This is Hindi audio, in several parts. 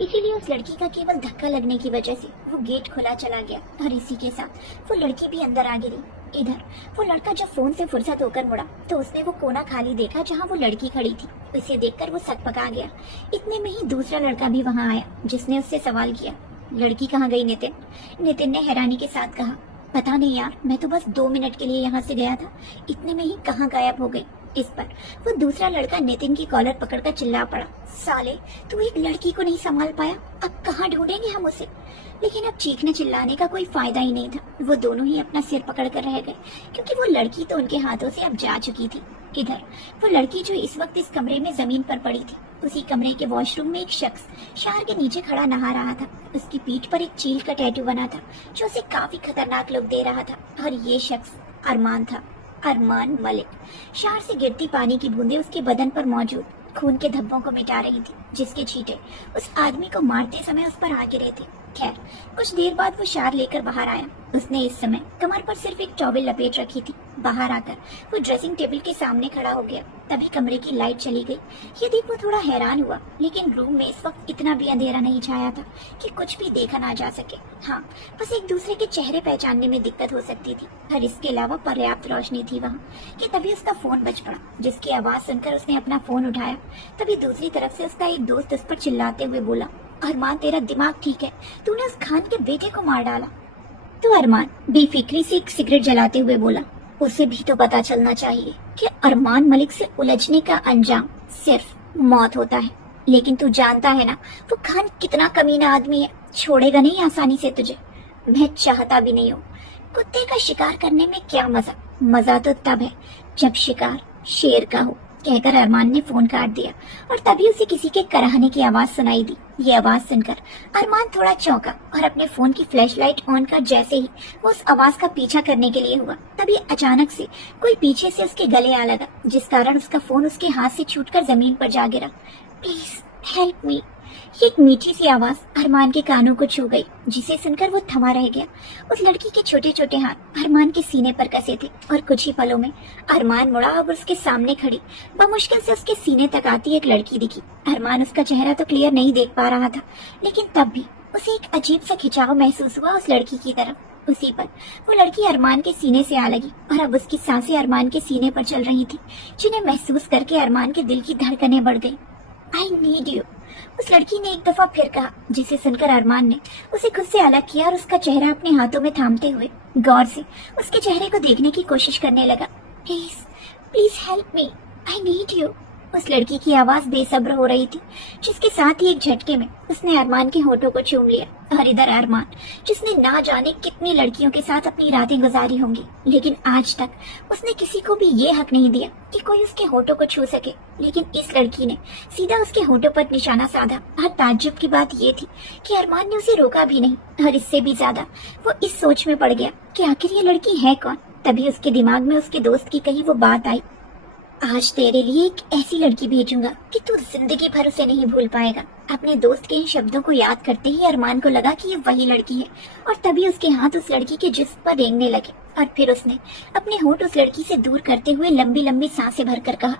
इसीलिए उस लड़की का केवल धक्का लगने की वजह से वो गेट खुला चला गया और इसी के साथ वो लड़की भी अंदर आ गिरी। इधर वो लड़का जब फोन से फुर्सत होकर मुड़ा तो उसने वो कोना खाली देखा जहाँ वो लड़की खड़ी थी। उसे देखकर वो सकपका गया। इतने में ही दूसरा लड़का भी वहाँ आया जिसने उससे सवाल किया, लड़की कहाँ गई नितिन? नितिन ने हैरानी के साथ कहा, पता नहीं यार, मैं तो बस 2 मिनट के लिए यहाँ से गया था, इतने में ही कहाँ गायब हो गई। इस पर वो दूसरा लड़का नितिन की कॉलर पकड़कर चिल्ला पड़ा, साले तू एक लड़की को नहीं संभाल पाया, अब कहाँ ढूंढेंगे हम उसे? लेकिन अब चीखने चिल्लाने का कोई फायदा ही नहीं था। वो दोनों ही अपना सिर पकड़कर रह गए क्योंकि वो लड़की तो उनके हाथों से अब जा चुकी थी। इधर वो लड़की जो इस वक्त इस कमरे में जमीन पर पड़ी थी, उसी कमरे के वॉशरूम में एक शख्स शार के नीचे खड़ा नहा रहा था। उसकी पीठ पर एक चील का टैटू बना था जो उसे काफी खतरनाक लुक दे रहा था और ये शख्स अरमान था, अरमान मलिक। शार से गिरती पानी की बूंदें उसके बदन पर मौजूद खून के धब्बों को मिटा रही थी जिसके छींटे उस आदमी को मारते समय उस पर आ गिरे थे। खैर कुछ देर बाद वो शार लेकर बाहर आया। उसने इस समय कमर पर सिर्फ एक टॉवेल लपेट रखी थी। बाहर आकर वो ड्रेसिंग टेबल के सामने खड़ा हो गया। तभी कमरे की लाइट चली गई। ये देख वो थोड़ा हैरान हुआ, लेकिन रूम में इस वक्त इतना भी अंधेरा नहीं छाया था कि कुछ भी देखा ना जा सके। हाँ, बस एक दूसरे के चेहरे पहचानने में दिक्कत हो सकती थी और इसके अलावा पर्याप्त रोशनी थी वहाँ कि तभी उसका फोन बज पड़ा, जिसकी आवाज सुनकर उसने अपना फोन उठाया। तभी दूसरी तरफ से उसका एक दोस्त उस पर चिल्लाते हुए बोला, अरमान तेरा दिमाग ठीक है? तूने उस खान के बेटे को मार डाला। तो अरमान बेफिक्री से एक सिगरेट जलाते हुए बोला, उसे भी तो पता चलना चाहिए कि अरमान मलिक से उलझने का अंजाम सिर्फ मौत होता है। लेकिन तू जानता है ना वो खान कितना कमीना आदमी है, छोड़ेगा नहीं आसानी से तुझे। मैं चाहता भी नहीं हूँ। कुत्ते का शिकार करने में क्या मजा? मजा तो तब है जब शिकार शेर का हो, कहकर अरमान ने फोन काट दिया और तभी उसे किसी के कराहने की आवाज सुनाई दी। ये आवाज सुनकर अरमान थोड़ा चौंका और अपने फोन की फ्लैशलाइट ऑन कर जैसे ही वो उस आवाज का पीछा करने के लिए हुआ, तभी अचानक से कोई पीछे से उसके गले आ लगा, जिस कारण उसका फोन उसके हाथ से छूटकर जमीन पर जा गिरा। Please help me. ये एक मीठी सी आवाज अरमान के कानों को छू गई, जिसे सुनकर वो थमा रह गया। उस लड़की के छोटे छोटे हाथ अरमान के सीने पर कसे थे और कुछ ही पलों में अरमान मुड़ा और उसके सामने खड़ी बमुश्किल से उसके सीने तक आती एक लड़की दिखी। अरमान उसका चेहरा तो क्लियर नहीं देख पा रहा था, लेकिन तब भी उसे एक अजीब सा खिंचाव महसूस हुआ उस लड़की की तरफ। उसी पर वो लड़की अरमान के सीने से आ लगी और अब उसकी सांसें अरमान के सीने पर चल रही थी, जिन्हें महसूस करके अरमान के दिल की धड़कनें बढ़ गई। आई नीड यू, उस लड़की ने एक दफा फिर कहा, जिसे सुनकर अरमान ने उसे खुद से अलग किया और उसका चेहरा अपने हाथों में थामते हुए गौर से उसके चेहरे को देखने की कोशिश करने लगा। Please please help me, I need you. उस लड़की की आवाज बेसब्र हो रही थी, जिसके साथ ही एक झटके में उसने अरमान के होठों को चूम लिया। और इधर अरमान, जिसने ना जाने कितनी लड़कियों के साथ अपनी रातें गुजारी होंगी, लेकिन आज तक उसने किसी को भी ये हक नहीं दिया कि कोई उसके होठों को छू सके, लेकिन इस लड़की ने सीधा उसके होठों पर निशाना साधा। और ताज्जुब की बात ये थी कि अरमान ने उसे रोका भी नहीं और इससे भी ज्यादा वो इस सोच में पड़ गया कि आखिर ये लड़की है कौन। तभी उसके दिमाग में उसके दोस्त की कही वो बात आई, आज तेरे लिए एक ऐसी लड़की भेजूंगा कि तू जिंदगी भर उसे नहीं भूल पाएगा। अपने दोस्त के इन शब्दों को याद करते ही अरमान को लगा कि ये वही लड़की है और तभी उसके हाथ उस लड़की के जिस्म पर रेंगने लगे और फिर उसने अपने होंठ उस लड़की से दूर करते हुए लंबी लंबी सांसें भरकर कहा,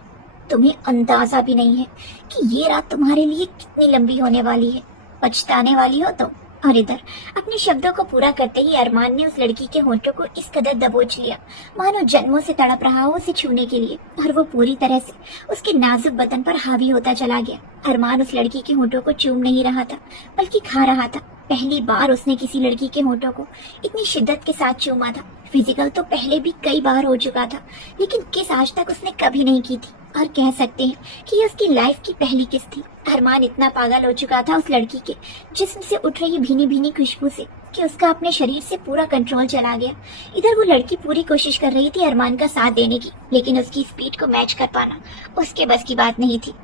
तुम्हें अंदाजा भी नहीं है कि ये रात तुम्हारे लिए कितनी लंबी होने वाली है, पछताने वाली हो तुम। और इधर अपने शब्दों को पूरा करते ही अरमान ने उस लड़की के होंठों को इस कदर दबोच लिया मानो जन्मों से तड़प रहा हो उसे छूने के लिए, और वो पूरी तरह से उसके नाजुक बदन पर हावी होता चला गया। अरमान उस लड़की के होंठों को चूम नहीं रहा था बल्कि खा रहा था। पहली बार उसने किसी लड़की के होंठों को इतनी शिद्दत के साथ चूमा था। फिजिकल तो पहले भी कई बार हो चुका था, लेकिन किस आज तक उसने कभी नहीं की थी, और कह सकते हैं कि ये उसकी लाइफ की पहली किस थी। अरमान इतना पागल हो चुका था उस लड़की के जिस्म से उठ रही भीनी भीनी खुशबू से कि उसका अपने शरीर से पूरा कंट्रोल चला गया। इधर वो लड़की पूरी कोशिश कर रही थी अरमान का साथ देने की, लेकिन उसकी स्पीड को मैच कर पाना उसके बस की बात नहीं थी।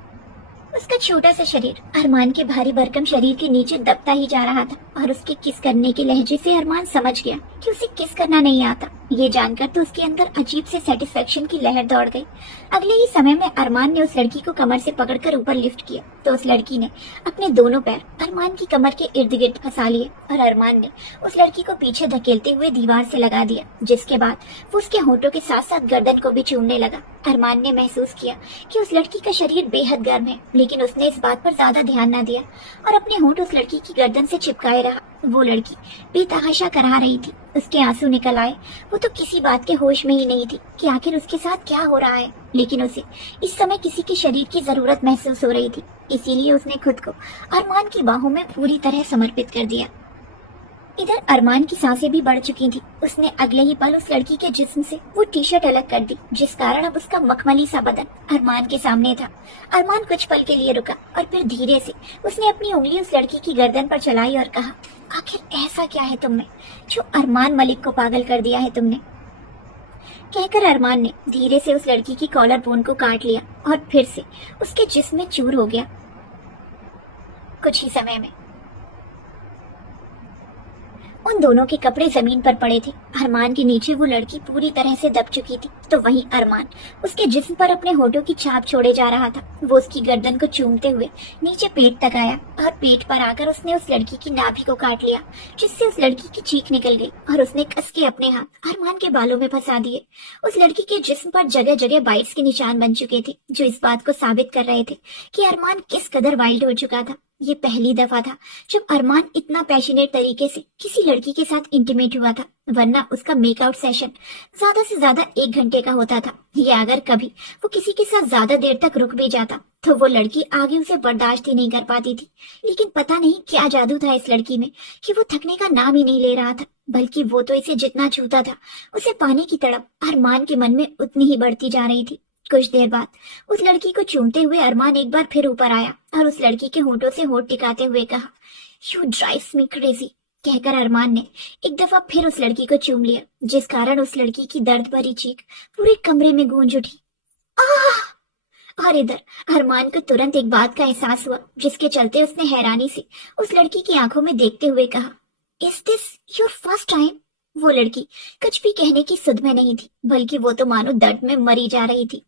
उसका छोटा सा शरीर अरमान के भारी भरकम शरीर के नीचे दबता ही जा रहा था और उसके किस करने के लहजे से अरमान समझ गया कि उसे किस करना नहीं आता। ये जानकर तो उसके अंदर अजीब से सेटिस्फेक्शन की लहर दौड़ गई। अगले ही समय में अरमान ने उस लड़की को कमर से पकड़कर ऊपर लिफ्ट किया तो उस लड़की ने अपने दोनों पैर अरमान की कमर के इर्द गिर्द फंसा लिए और अरमान ने उस लड़की को पीछे धकेलते हुए दीवार से लगा दिया, जिसके बाद वो उसके होठों के साथ साथ गर्दन को भी चूमने लगा। अरमान ने महसूस किया कि उस लड़की का शरीर बेहद गर्म है, लेकिन उसने इस बात पर ज्यादा ध्यान न दिया और अपने होंठ उस लड़की की गर्दन से चिपकाए रहा। वो लड़की बेतहाशा करा रही थी, उसके आंसू निकल आए। वो तो किसी बात के होश में ही नहीं थी कि आखिर उसके साथ क्या हो रहा है, लेकिन उसे इस समय किसी के शरीर की जरूरत महसूस हो रही थी, इसीलिए उसने खुद को अरमान की बाहों में पूरी तरह समर्पित कर दिया। इधर अरमान की सांसें भी बढ़ चुकी थी। उसने अगले ही पल उस लड़की के जिस्म से वो टी शर्ट अलग कर दी, जिस कारण अब उसका मखमली सा बदन अरमान के सामने था। अरमान कुछ पल के लिए रुका और फिर धीरे से उसने अपनी उंगली उस लड़की की गर्दन पर चलाई और कहा, आखिर ऐसा क्या है तुम में जो अरमान मलिक को पागल कर दिया है तुमने। कहकर अरमान ने धीरे से उस लड़की की कॉलर बोन को काट लिया और फिर से उसके जिस्म में चूर हो गया। कुछ ही समय में उन दोनों के कपड़े जमीन पर पड़े थे। अरमान के नीचे वो लड़की पूरी तरह से दब चुकी थी, तो वहीं अरमान उसके जिस्म पर अपने होठों की छाप छोड़े जा रहा था। वो उसकी गर्दन को चूमते हुए नीचे पेट तक आया और पेट पर आकर उसने उस लड़की की नाभि को काट लिया, जिससे उस लड़की की चीख निकल गई और उसने कस के अपने हाथ अरमान के बालों में फंसा दिए। उस लड़की के जिस्म पर जगह जगह बाइट्स के निशान बन चुके थे, जो इस बात को साबित कर रहे थे कि अरमान किस कदर वाइल्ड हो चुका था। ये पहली दफा था जब अरमान इतना पैशनेट तरीके से किसी लड़की के साथ इंटीमेट हुआ था, वरना उसका मेकआउट सेशन ज्यादा से ज्यादा 1 घंटे का होता था। ये अगर कभी वो किसी के साथ ज्यादा देर तक रुक भी जाता तो वो लड़की आगे उसे बर्दाश्त ही नहीं कर पाती थी। लेकिन पता नहीं क्या जादू था इस लड़की में कि वो थकने का नाम ही नहीं ले रहा था, बल्कि वो तो इसे जितना छूता था उसे पाने की तड़प अरमान के मन में उतनी ही बढ़ती जा रही थी। कुछ देर बाद उस लड़की को चूमते हुए अरमान एक बार फिर ऊपर आया और उस लड़की के होठों से होठ टिकाते हुए कहा, यू ड्राइव्स मी क्रेजी। कहकर अरमान ने एक दफा फिर उस लड़की को चूम लिया, जिस कारण उस लड़की की दर्द भरी चीख पूरे कमरे में गूंज उठी। आह! और इधर अरमान को तुरंत एक बात का एहसास हुआ, जिसके चलते उसने हैरानी से उस लड़की की आंखों में देखते हुए कहा, is this your first time? वो लड़की कुछ भी कहने की सुध में नहीं थी, बल्कि वो तो मानो दर्द में मरी जा रही थी।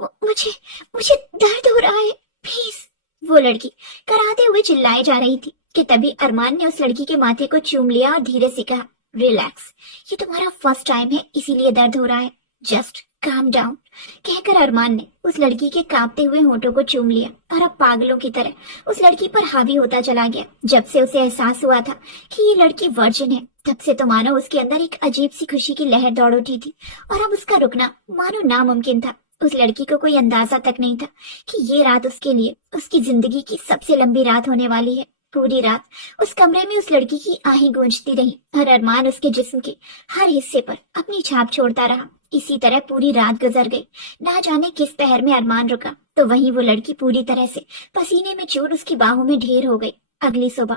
मुझे मुझे दर्द हो रहा है, प्लीज। वो लड़की कराहते हुए चिल्लाए जा रही थी कि तभी अरमान ने उस लड़की के माथे को चूम लिया और धीरे से कहा, रिलैक्स, ये तुम्हारा फर्स्ट टाइम है इसीलिए दर्द हो रहा है, जस्ट काम डाउन। कहकर अरमान ने उस लड़की के कांपते हुए होठों को चूम लिया और अब पागलों की तरह उस लड़की पर हावी होता चला गया। जब से उसे एहसास हुआ था कि ये लड़की वर्जिन है, तब से तो मानो उसके अंदर एक अजीब सी खुशी की लहर दौड़ उठी थी और अब उसका रुकना मानो नामुमकिन था। उस लड़की को कोई अंदाजा तक नहीं था कि ये रात उसके लिए उसकी जिंदगी की सबसे लंबी रात होने वाली है। पूरी रात उस कमरे में उस लड़की की आहें गूंजती रही और अरमान उसके जिस्म के हर हिस्से पर अपनी छाप छोड़ता रहा। इसी तरह पूरी रात गुजर गई। ना जाने किस पहर में अरमान रुका तो वहीं वो लड़की पूरी तरह से पसीने में चूर उसकी बाहों में ढेर हो गई। अगली सुबह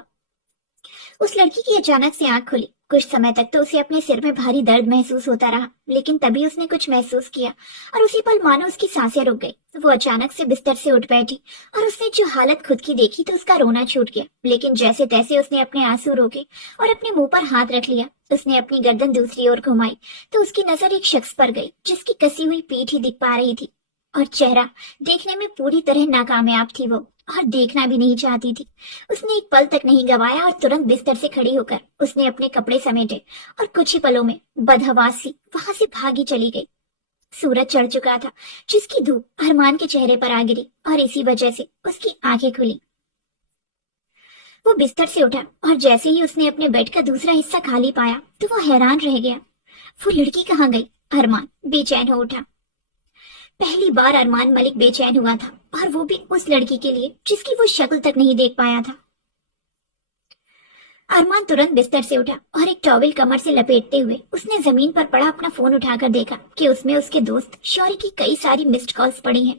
उस लड़की की अचानक से आंख खुली। कुछ समय तक तो उसे अपने सिर में भारी दर्द महसूस होता रहा, लेकिन तभी उसने कुछ महसूस किया और उसी पल मानो उसकी सांसें रुक गई। वो अचानक से बिस्तर से उठ बैठी और उसने जो हालत खुद की देखी तो उसका रोना छूट गया। लेकिन जैसे तैसे उसने अपने आंसू रोके और अपने मुंह पर हाथ रख लिया। उसने अपनी गर्दन दूसरी ओर घुमाई तो उसकी नजर एक शख्स पर गई, जिसकी कसी हुई पीठ ही दिख पा रही थी और चेहरा देखने में पूरी तरह नाकामयाब थी वो, और देखना भी नहीं चाहती थी। उसने एक पल तक नहीं गवाया और तुरंत बिस्तर से खड़ी होकर उसने अपने कपड़े समेटे और कुछ ही पलों में बदहवास सी वहां से भागी चली गई। सूरज चढ़ चुका था, जिसकी धूप अरमान के चेहरे पर आ गिरी और इसी वजह से उसकी आंखें खुली। वो बिस्तर से उठा और जैसे ही उसने अपने बेड का दूसरा हिस्सा खाली पाया तो वो हैरान रह गया। वो लड़की कहाँ गई? अरमान बेचैन हो उठा। पहली बार अरमान मलिक बेचैन हुआ था, और वो भी उस लड़की के लिए जिसकी वो शक्ल तक नहीं देख पाया था। अरमान तुरंत बिस्तर से उठा और एक टॉवेल कमर से लपेटते हुए उसने जमीन पर पड़ा अपना फोन उठाकर देखा कि उसमें उसके दोस्त शौर्य की कई सारी मिस्ड कॉल्स पड़ी हैं।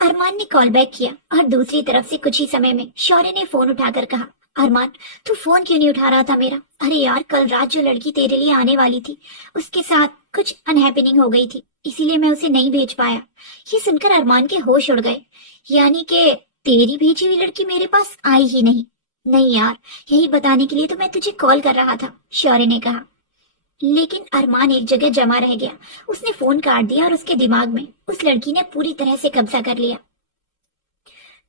अरमान ने कॉल बैक किया और दूसरी तरफ से कुछ ही समय में शौर्य ने फोन उठाकर कहा, अरमान तू फोन क्यों नहीं उठा रहा था मेरा? अरे यार, कल रात जो लड़की तेरे लिए आने वाली थी उसके साथ कुछ अनहैपनिंग हो गई थी, इसीलिए मैं उसे नहीं भेज पाया। ये सुनकर अरमान के होश उड़ गए। यानी कि तेरी भेजी हुई लड़की मेरे पास आई ही नहीं? नहीं यार, यही बताने के लिए तो मैं तुझे कॉल कर रहा था, शौर्य ने कहा। लेकिन अरमान एक जगह जमा रह गया। उसने फोन काट दिया और उसके दिमाग में उस लड़की ने पूरी तरह से कब्जा कर लिया।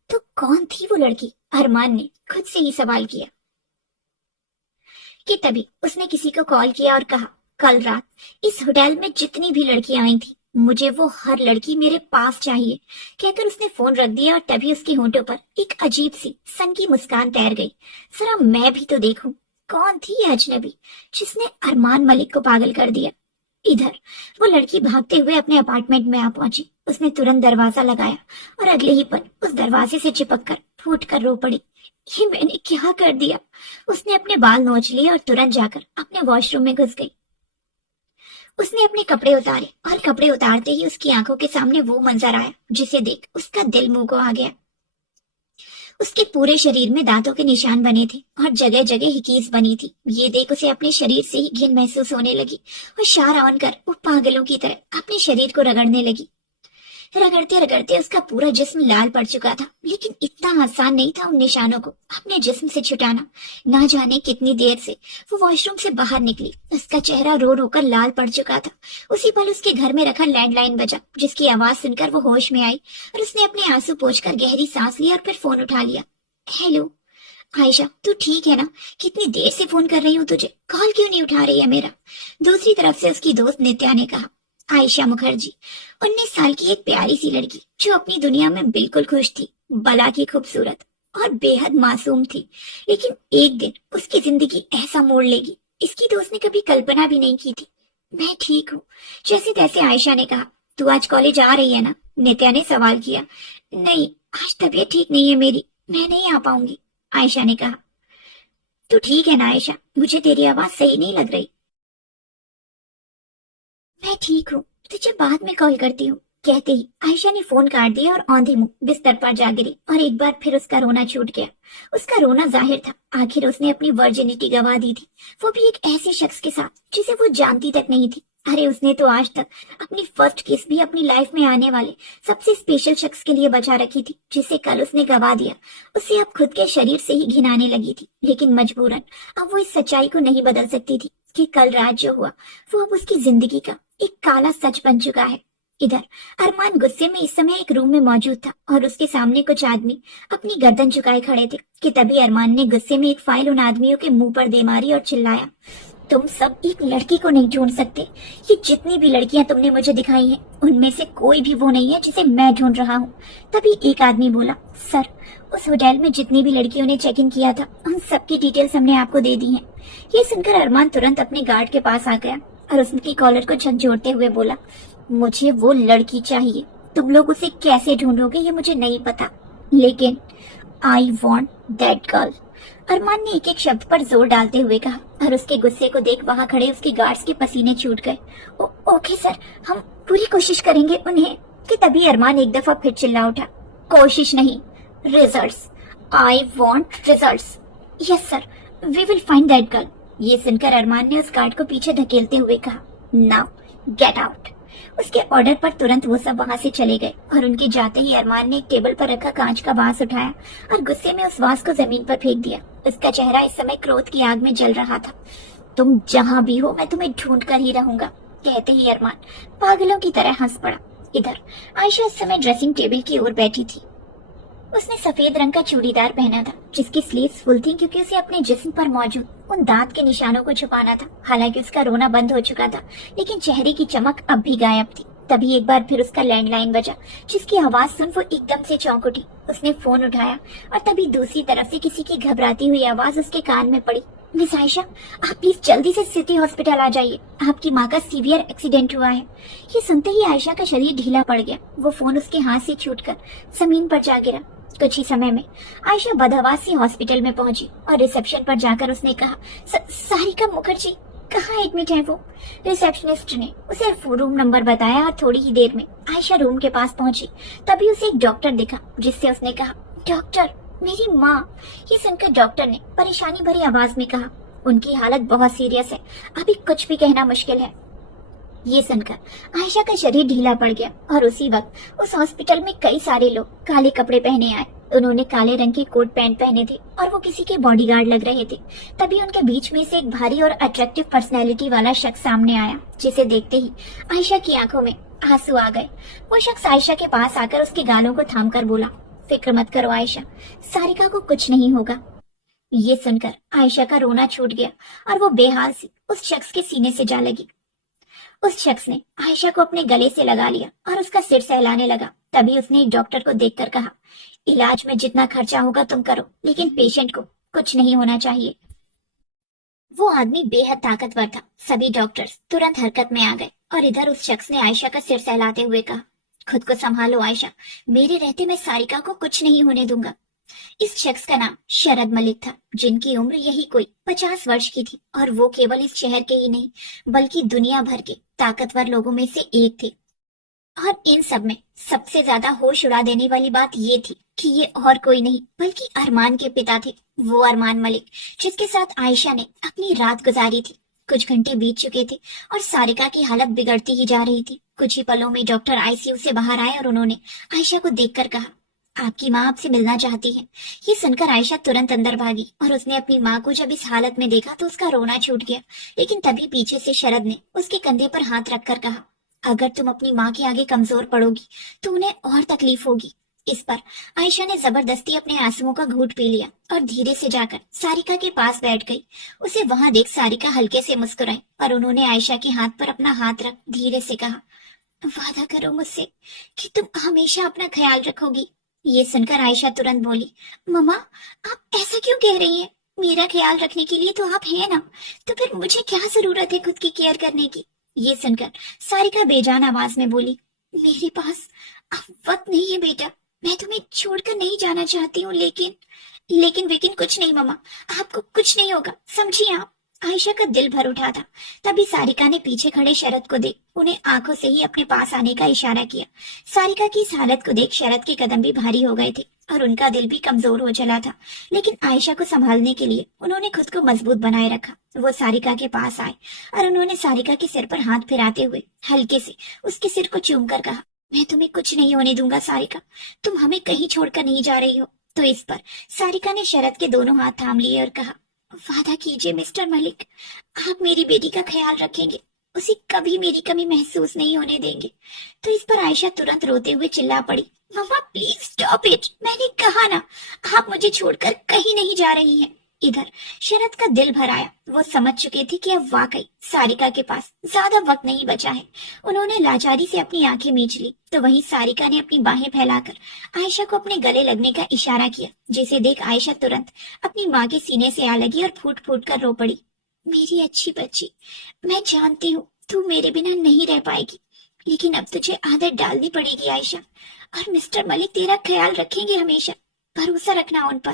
तो कौन थी वो लड़की? अरमान ने खुद से ही सवाल किया कि तभी उसने किसी को कॉल किया और कहा, कल रात इस होटल में जितनी भी लड़कियां आई थी, मुझे वो हर लड़की मेरे पास चाहिए। कहकर उसने फोन रख दिया और तभी उसके होंठों पर एक अजीब सी सनकी मुस्कान तैर गई। जरा मैं भी तो देखूं कौन थी ये अजनबी जिसने अरमान मलिक को पागल कर दिया। इधर वो लड़की भागते हुए अपने अपार्टमेंट में आ पहुंची। उसने तुरंत दरवाजा लगाया और अगले ही पल उस दरवाजे से चिपक कर फूट कर रो पड़ी। ये मैंने क्या कर दिया? उसने अपने बाल नोच लिए और तुरंत जाकर अपने वॉशरूम में घुस गई। उसने अपने कपड़े उतारे और कपड़े उतारते ही उसकी आंखों के सामने वो मंजर आया जिसे देख उसका दिल मुंह को आ गया। उसके पूरे शरीर में दांतों के निशान बने थे और जगह जगह हिकीज बनी थी। ये देख उसे अपने शरीर से ही घिन महसूस होने लगी और शार ऑन कर वो पागलों की तरह अपने शरीर को रगड़ने लगी। रगड़ते रगड़ते उसका पूरा जिस्म लाल पड़ चुका था, लेकिन इतना आसान नहीं था उन निशानों को अपने जिस्म से छुटाना। ना जाने कितनी देर से वो वॉशरूम से बाहर निकली। उसका चेहरा रो रो कर लाल पड़ चुका था। उसी पल उसके घर में रखा लैंडलाइन बजा, जिसकी आवाज सुनकर वो होश में आई और उसने अपने आंसू पोंछकर गहरी सांस ली और फिर फोन उठा लिया। हेलो आयशा, तू ठीक है ना? कितनी देर से फोन कर रही हूँ तुझे, कॉल क्यों नहीं उठा रही है मेरा? दूसरी तरफ से उसकी दोस्त नित्या ने कहा। आयशा मुखर्जी 19 साल की एक प्यारी सी लड़की जो अपनी दुनिया में बिल्कुल खुश थी, भला की खूबसूरत और बेहद मासूम थी। लेकिन एक दिन उसकी जिंदगी ऐसा मोड़ लेगी, इसकी दोस्त ने कभी कल्पना भी नहीं की थी। मैं ठीक हूँ, जैसे तैसे आयशा ने कहा। तू आज कॉलेज आ रही है ना? नित्या ने सवाल किया। नहीं, आज तबीयत ठीक नहीं है मेरी, मैं नहीं आ पाऊंगी, आयशा ने कहा। तू ठीक है ना आयशा? मुझे तेरी आवाज सही नहीं लग रही। मैं ठीक हूँ, तुझे बाद में कॉल करती हूँ, कहते ही आयशा ने फोन काट दिया और औंधी मुंह बिस्तर पर जा गिरी और एक बार फिर उसका रोना छूट गया। उसका रोना जाहिर था, आखिर उसने अपनी वर्जिनिटी गंवा दी थी, वो भी एक ऐसे शख्स के साथ जिसे वो जानती तक नहीं थी। अरे उसने तो आज तक अपनी फर्स्ट किस भी अपनी लाइफ में आने वाले सबसे स्पेशल शख्स के लिए बचा रखी थी, जिसे कल उसने गवा दिया। उसे अब खुद के शरीर से ही घिनाने लगी थी, लेकिन मजबूरन अब वो इस सच्चाई को नहीं बदल सकती थी कि कल रात जो हुआ वो अब उसकी जिंदगी का एक काला सच बन चुका है। इधर अरमान गुस्से में इस समय एक रूम में मौजूद था और उसके सामने कुछ आदमी अपनी गर्दन झुकाए खड़े थे कि तभी अरमान ने गुस्से में एक फाइल उन आदमियों के मुंह पर दे मारी और चिल्लाया, तुम सब एक लड़की को नहीं ढूंढ सकते। ये जितनी भी लड़कियां तुमने मुझे दिखाई हैं, उनमें से कोई भी वो नहीं है जिसे मैं ढूंढ रहा हूँ। तभी एक आदमी बोला, सर उस होटल में जितनी भी लड़कियों ने चेक इन किया था, उन सबकी डिटेल्स हमने आपको दे दी हैं। ये सुनकर अरमान तुरंत अपने गार्ड के पास आ गया और उसकी कॉलर को झकझोरते हुए बोला, मुझे वो लड़की चाहिए। तुम लोग उसे कैसे ढूंढोगे ये मुझे नहीं पता, लेकिन आई वॉन्ट दैट गर्ल। अरमान ने एक एक शब्द पर जोर डालते हुए कहा और उसके गुस्से को देख वहां खड़े उसके गार्ड्स के पसीने छूट गए। ओके सर, हम पूरी कोशिश करेंगे उन्हें। कि तभी अरमान एक दफा फिर चिल्ला उठा, कोशिश नहीं, results. I want results. Yes sir, we will find that girl. ये सुनकर अरमान ने उस गार्ड को पीछे धकेलते हुए कहा, नाउ गेट आउट। उसके ऑर्डर पर तुरंत वो सब वहां से चले गए और उनके जाते ही अरमान ने एक टेबल पर रखा कांच का बांस उठाया और गुस्से में उस बांस को जमीन पर फेंक दिया। उसका चेहरा इस समय क्रोध की आग में जल रहा था। तुम जहां भी हो, मैं तुम्हें ढूंढ कर ही रहूंगा, कहते ही अरमान पागलों की तरह हंस पड़ा। इधर आयशा इस समय ड्रेसिंग टेबल की ओर बैठी थी। उसने सफेद रंग का चूड़ीदार पहना था जिसकी स्लीव्स फुल थी, क्योंकि उसे अपने जिस्म पर मौजूद उन दांत के निशानों को छुपाना था। हालांकि उसका रोना बंद हो चुका था, लेकिन चेहरे की चमक अब भी गायब थी। तभी एक बार फिर उसका लैंडलाइन बजा, जिसकी आवाज सुन वो एकदम से चौंक उठी। उसने फोन उठाया और तभी दूसरी तरफ से किसी की घबराती हुई आवाज उसके कान में पड़ी, मिस आयशा, आप प्लीज जल्दी से सिटी हॉस्पिटल आ जाइए, आपकी माँ का सीवियर एक्सीडेंट हुआ है। ये सुनते ही आयशा का शरीर ढीला पड़ गया। वो फोन उसके हाथ से छूटकर जमीन पर जा गिरा। कुछ ही समय में आयशा बदहवासी हॉस्पिटल में पहुंची और रिसेप्शन पर जाकर उसने कहा, सारिका मुखर्जी कहाँ एडमिट है वो? रिसेप्शनिस्ट ने उसे रूम नंबर बताया और थोड़ी ही देर में आयशा रूम के पास पहुंची। तभी उसे एक डॉक्टर दिखा, जिससे उसने कहा, डॉक्टर, मेरी माँ। ये सुनकर डॉक्टर ने परेशानी भरी आवाज में कहा, उनकी हालत बहुत सीरियस है, अभी कुछ भी कहना मुश्किल है। ये सुनकर आयशा का शरीर ढीला पड़ गया और उसी वक्त उस हॉस्पिटल में कई सारे लोग काले कपड़े पहने आए उन्होंने काले रंग के कोट पैंट पहने थे और वो किसी के बॉडीगार्ड लग रहे थे। तभी उनके बीच में से एक भारी और अट्रैक्टिव पर्सनैलिटी वाला शख्स सामने आया, जिसे देखते ही आयशा की आंखों में आंसू आ गए। वो शख्स आयशा के पास आकर उसके गालों को थामकर बोला, फिक्र मत करो आयशा, सारिका को कुछ नहीं होगा। ये सुनकर आयशा का रोना छूट गया और वो बेहाल सी उस शख्स के सीने से जा लगी। उस शख्स ने आयशा को अपने गले से लगा लिया और उसका सिर सहलाने लगा। तभी उसने एक डॉक्टर को देखकर कहा, इलाज में जितना खर्चा होगा तुम करो, लेकिन पेशेंट को कुछ नहीं होना चाहिए। वो आदमी बेहद ताकतवर था। सभी डॉक्टर्स तुरंत हरकत में आ गए और इधर उस शख्स ने आयशा का सिर सहलाते हुए कहा, खुद को संभालो आयशा, मेरे रहते मैं सारिका को कुछ नहीं होने दूंगा। इस शख्स का नाम शरद मलिक था, जिनकी उम्र यही कोई 50 वर्ष की थी और वो केवल इस शहर के ही नहीं बल्कि दुनिया भर के ताकतवर लोगों में से एक थे। और इन सब में सबसे ज्यादा होश उड़ा देने वाली बात ये थी कि ये और कोई नहीं बल्कि अरमान के पिता थे, वो अरमान मलिक जिसके साथ आयशा ने अपनी रात गुजारी थी। कुछ घंटे बीत चुके थे और सारिका की हालत बिगड़ती ही जा रही थी। कुछ ही पलों में डॉक्टर आईसीयू से बाहर आए और उन्होंने आयशा को देखकर कहा, आपकी माँ आपसे मिलना चाहती है। ये सुनकर आयशा तुरंत अंदर भागी और उसने अपनी माँ को जब इस हालत में देखा तो उसका रोना छूट गया। लेकिन तभी पीछे से शरद ने उसके कंधे पर हाथ रखकर कहा, अगर तुम अपनी माँ के आगे कमजोर पड़ोगी तो उन्हें और तकलीफ होगी। इस पर आयशा ने जबरदस्ती अपने आंसुओं का घूंट पी लिया और धीरे से जाकर सारिका के पास बैठ गई। उसे वहां देख सारिका हल्के से मुस्कुराई और उन्होंने आयशा के हाथ पर अपना हाथ रख धीरे से कहा, वादा करो मुझसे कि तुम हमेशा अपना ख्याल रखोगी। ये सुनकर आयशा तुरंत बोली, मम्मा आप ऐसा क्यों कह रही हैं? मेरा ख्याल रखने के लिए तो आप हैं ना, तो फिर मुझे क्या जरूरत है खुद की केयर करने की? ये सुनकर सारिका बेजान आवाज में बोली, मेरे पास अब वक्त नहीं है बेटा, मैं तुम्हें छोड़कर नहीं जाना चाहती हूँ, लेकिन कुछ नहीं मम्मा, आपको कुछ नहीं होगा, समझिए आप। आयशा का दिल भर उठा था। तभी सारिका ने पीछे खड़े शरद को देख उन्हें आंखों से ही अपने पास आने का इशारा किया। सारिका की इस हालत को देख शरद के कदम भी भारी हो गए थे और उनका दिल भी कमजोर हो चला था। लेकिन आयशा को संभालने के लिए उन्होंने खुद को मजबूत बनाए रखा। वो सारिका के पास आए और उन्होंने सारिका के सिर पर हाथ फिराते हुए हल्के से उसके सिर को चूम कर कहा, मैं तुम्हें कुछ नहीं होने दूंगा सारिका, तुम हमें कहीं छोड़कर नहीं जा रही हो। तो इस पर सारिका ने शरद के दोनों हाथ थाम लिए और कहा, वादा कीजिए मिस्टर मलिक, आप मेरी बेटी का ख्याल रखेंगे, उसे कभी मेरी कमी महसूस नहीं होने देंगे। तो इस पर आयशा तुरंत रोते हुए चिल्ला पड़ी, मम्मा प्लीज स्टॉप इट, मैंने कहा ना आप मुझे छोड़कर कहीं नहीं जा रही हैं। इधर शरद का दिल भर आया। वो समझ चुके थे कि अब वाकई सारिका के पास ज्यादा वक्त नहीं बचा है। उन्होंने लाचारी से अपनी आंखें मीच ली तो वहीं सारिका ने अपनी बाहें फैलाकर आयशा को अपने गले लगने का इशारा किया, जिसे देख आयशा तुरंत अपनी माँ के सीने से आ लगी और फूट फूट कर रो पड़ी, मेरी अच्छी बच्ची, मैं जानती हूँ तू मेरे बिना नहीं रह पाएगी, लेकिन अब तुझे आदत डालनी पड़ेगी आयशा, और मिस्टर मलिक तेरा ख्याल रखेंगे हमेशा, भरोसा रखना उन पर।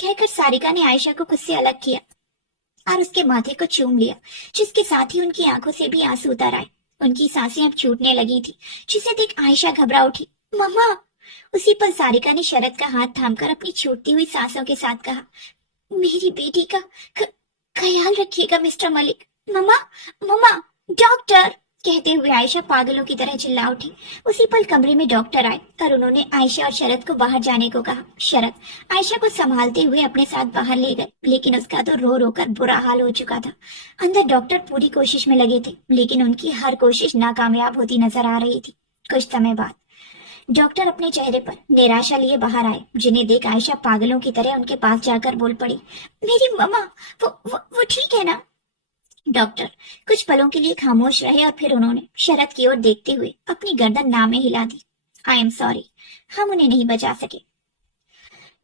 कहकर सारिका ने आयशा को खुद से अलग किया और उसके माथे को चूम लिया, जिसके साथ ही उनकी आंखों से भी आंसू उतर आए। उनकी सांसें अब छूटने लगी थी, जिसे देख आयशा घबरा उठी, मम्मा। उसी पर सारिका ने शरद का हाथ थामकर अपनी छूटती हुई सांसों के साथ कहा, मेरी बेटी का ख्याल रखिएगा मिस्टर मलिक। मम्मा, मम्मा, डॉक्टर, कहते हुए आयशा पागलों की तरह चिल्ला उठी। उसी पल कमरे में डॉक्टर आए और उन्होंने आयशा और शरद को बाहर जाने को कहा। शरद आयशा को संभालते हुए अपने साथ बाहर ले गए, लेकिन उसका तो रो रो कर बुरा हाल हो चुका था। अंदर डॉक्टर पूरी कोशिश में लगे थे, लेकिन उनकी हर कोशिश नाकामयाब होती नजर आ रही थी। कुछ समय बाद डॉक्टर अपने चेहरे पर निराशा लिए बाहर आए, जिन्हें देख आयशा पागलों की तरह उनके पास जाकर बोल पड़ी, मेरी मम्मा, वो ठीक है ना? डॉक्टर कुछ पलों के लिए खामोश रहे और फिर उन्होंने शरद की ओर देखते हुए अपनी गर्दन ना में हिला दी। आई एम सॉरी, हम उन्हें नहीं बचा सके।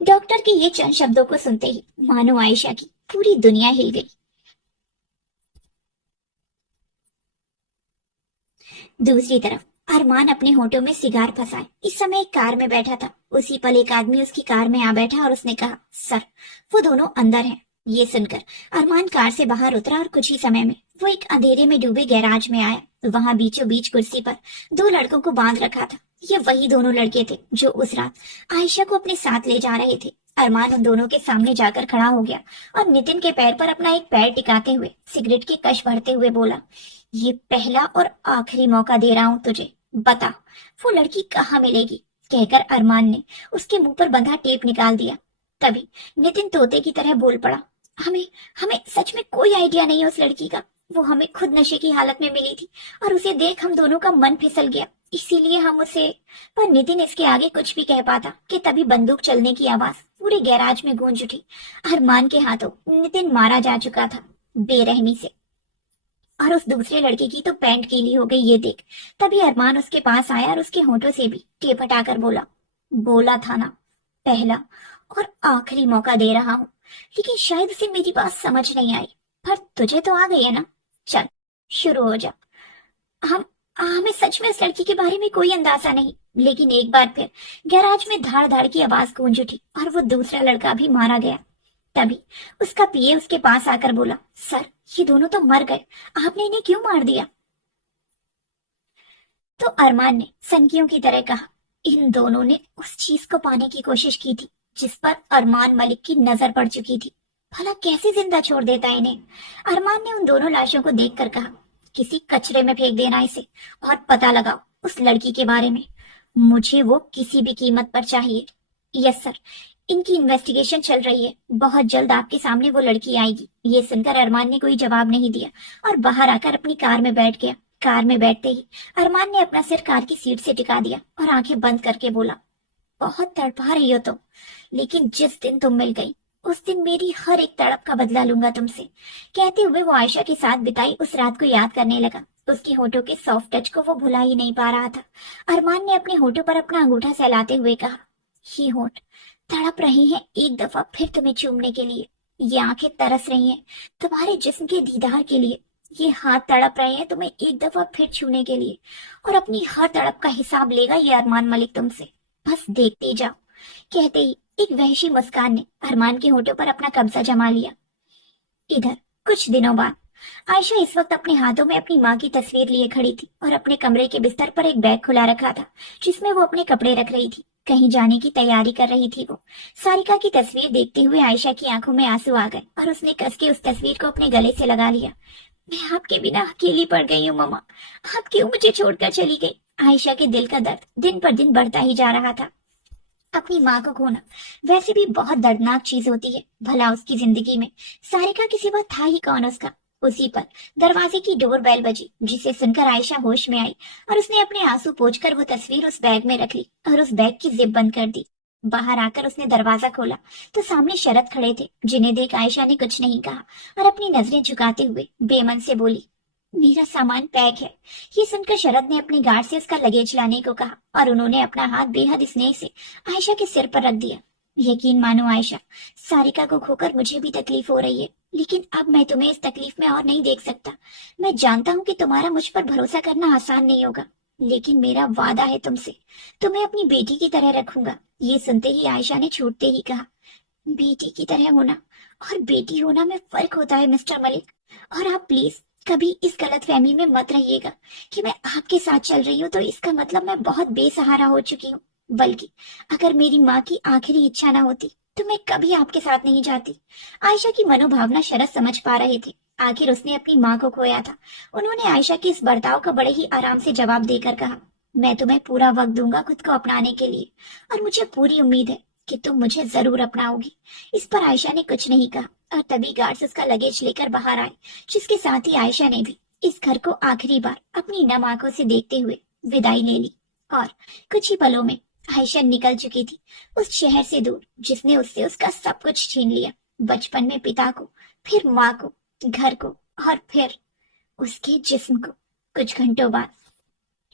डॉक्टर के ये चंद शब्दों को सुनते ही मानो आयशा की पूरी दुनिया हिल गई। दूसरी तरफ अरमान अपने होठों में सिगार फंसाए इस समय एक कार में बैठा था। उसी पल एक आदमी उसकी कार में आ बैठा और उसने कहा, सर वो दोनों अंदर हैं। ये सुनकर अरमान कार से बाहर उतरा और कुछ ही समय में वो एक अंधेरे में डूबे गैराज में आया। वहां बीचों बीच कुर्सी पर दो लड़कों को बांध रखा था। ये वही दोनों लड़के थे जो उस रात आयशा को अपने साथ ले जा रहे थे। अरमान उन दोनों के सामने जाकर खड़ा हो गया और नितिन के पैर पर अपना एक पैर टिकाते हुए सिगरेट की कश भरते हुए बोला, ये पहला और आखिरी मौका दे रहा हूँ तुझे, बता वो लड़की कहाँ मिलेगी कहकर अरमान ने उसके मुंह पर बंधा टेप निकाल दिया। तभी नितिन तोते की तरह बोल पड़ा, हमें हमें सच में कोई आइडिया नहीं है उस लड़की का। वो हमें खुद नशे की हालत में मिली थी और उसे देख हम दोनों का मन फिसल गया, इसीलिए हम उसे। पर नितिन इसके आगे कुछ भी कह पाता कि तभी बंदूक चलने की आवाज पूरे गैराज में गूंज उठी। अरमान के हाथों नितिन मारा जा चुका था बेरहमी से, और उस दूसरे लड़के की तो पैंट गीली हो गई ये देख। तभी अरमान उसके पास आया और उसके होठों से भी टेप हटाकर बोला, बोला था ना, पहला और आखिरी मौका दे रहा हूँ। लेकिन शायद उसे मेरी बात समझ नहीं आई, पर तुझे तो आ गई है ना। चल शुरू हो जा। हम हमें सच में उस लड़की के बारे में कोई अंदाजा नहीं, लेकिन एक बार फिर गैराज में धाड़ धाड़ की आवाज गूंज उठी और वो दूसरा लड़का भी मारा गया। तभी उसका पीए उसके पास आकर बोला, सर ये दोनों तो मर गए, आपने इन्हें क्यों मार दिया। तो अरमान ने सनकियों की तरह कहा, इन दोनों ने उस चीज को पाने की कोशिश की थी जिस पर अरमान मलिक की नजर पड़ चुकी थी। भला कैसे जिंदा छोड़ देता इन्हें। अरमान ने उन दोनों लाशों को देखकर कहा, किसी कचरे में फेंक देना इसे और पता लगाओ उस लड़की के बारे में। मुझे वो किसी भी कीमत पर चाहिए। यस सर, इनकी इन्वेस्टिगेशन चल रही है, बहुत जल्द आपके सामने वो लड़की आएगी। ये सुनकर अरमान ने कोई जवाब नहीं दिया और बाहर आकर अपनी कार में बैठ गया। कार में बैठते ही अरमान ने अपना सिर कार की सीट से टिका दिया और आंखें बंद करके बोला, बहुत तड़पा रही हो तुम, लेकिन जिस दिन तुम मिल गई उस दिन मेरी हर एक तड़प का बदला लूंगा तुमसे। कहते हुए वो आयशा के साथ बिताई उस रात को याद करने लगा। उसकी होठों के सॉफ्ट टच को वो भुला ही नहीं पा रहा था। अरमान ने अपने होठों पर अपना अंगूठा सहलाते हुए कहा, ये होठ तड़प रही हैं एक दफा फिर तुम्हें चूमने के लिए। ये आंखें तरस रही हैं तुम्हारे जिस्म के दीदार के लिए। ये हाथ तड़प रहे हैं तुम्हें एक दफा फिर छूने के लिए। और अपनी हर तड़प का हिसाब लेगा ये अरमान मलिक तुमसे। बस देखते जाओ। कहते ही एक वहशी मुस्कान ने अरमान के होठों पर अपना कब्जा जमा लिया। इधर कुछ दिनों बाद आयशा इस वक्त अपने हाथों में अपनी माँ की तस्वीर लिए खड़ी थी और अपने कमरे के बिस्तर पर एक बैग खुला रखा था जिसमें वो अपने कपड़े रख रही थी। कहीं जाने की तैयारी कर रही थी वो। सारिका की तस्वीर देखते हुए आयशा की आंखों में आंसू आ गए और उसने कस के उस तस्वीर को अपने गले से लगा लिया। मैं आपके बिना अकेली पड़ गई हूँ मम्मा, आप क्यों मुझे छोड़कर चली गई। आयशा के दिल का दर्द दिन पर दिन बढ़ता ही जा रहा था। अपनी माँ को खोना वैसे भी बहुत दर्दनाक चीज होती है। भला उसकी जिंदगी में सारिका के सिवा था ही कौन उसका। उसी पर दरवाजे की डोर बेल बजी, जिसे सुनकर आयशा होश में आई और उसने अपने आंसू पोंछकर वो तस्वीर उस बैग में रख ली और उस बैग की जिप बंद कर दी। बाहर आकर उसने दरवाजा खोला तो सामने शरद खड़े थे, जिन्हें देख आयशा ने कुछ नहीं कहा और अपनी नजरें झुकाते हुए बेमन से बोली, मेरा सामान पैक है। ये सुनकर शरद ने अपनी गार्ड से उसका लगेज लाने को कहा और उन्होंने अपना हाथ बेहद स्नेह से आयशा के सिर पर रख दिया। यकीन मानो आयशा, सारिका को खोकर मुझे भी तकलीफ हो रही है, लेकिन अब मैं तुम्हें इस तकलीफ में और नहीं देख सकता। मैं जानता हूँ कि तुम्हारा मुझ पर भरोसा करना आसान नहीं होगा, लेकिन मेरा वादा है तुमसे, तुम्हें अपनी बेटी की तरह रखूंगा। ये सुनते ही आयशा ने छूटते ही कहा, बेटी की तरह होना और बेटी होना में फर्क होता है मिस्टर मलिक। और आप प्लीज कभी इस गलतफहमी में मत रहिएगा कि मैं आपके साथ चल रही हूँ तो इसका मतलब मैं बहुत बेसहारा हो चुकी हूँ। बल्कि अगर मेरी माँ की आखिरी इच्छा ना होती तो मैं कभी आपके साथ नहीं जाती। आयशा की मनोभावना शरद समझ पा रहे थे। आखिर उसने अपनी माँ को खोया था। उन्होंने आयशा के इस बर्ताव का बड़े ही आराम से जवाब देकर कहा, मैं तुम्हें पूरा वक्त दूंगा खुद को अपनाने के लिए और मुझे पूरी उम्मीद है कि तुम मुझे जरूर अपनाओगी। इस पर आयशा ने कुछ नहीं कहा और तभी गार्ड्स उसका लगेज लेकर बाहर आए, जिसके साथ ही आयशा ने भी इस घर को आखिरी बार अपनी नम आंखों से देखते हुए विदाई ले ली। और कुछ ही पलों में आयशा निकल चुकी थी उस शहर से दूर जिसने उससे उसका सब कुछ छीन लिया। बचपन में पिता को, फिर माँ को, घर को और फिर उसके जिस्म को। कुछ घंटों बाद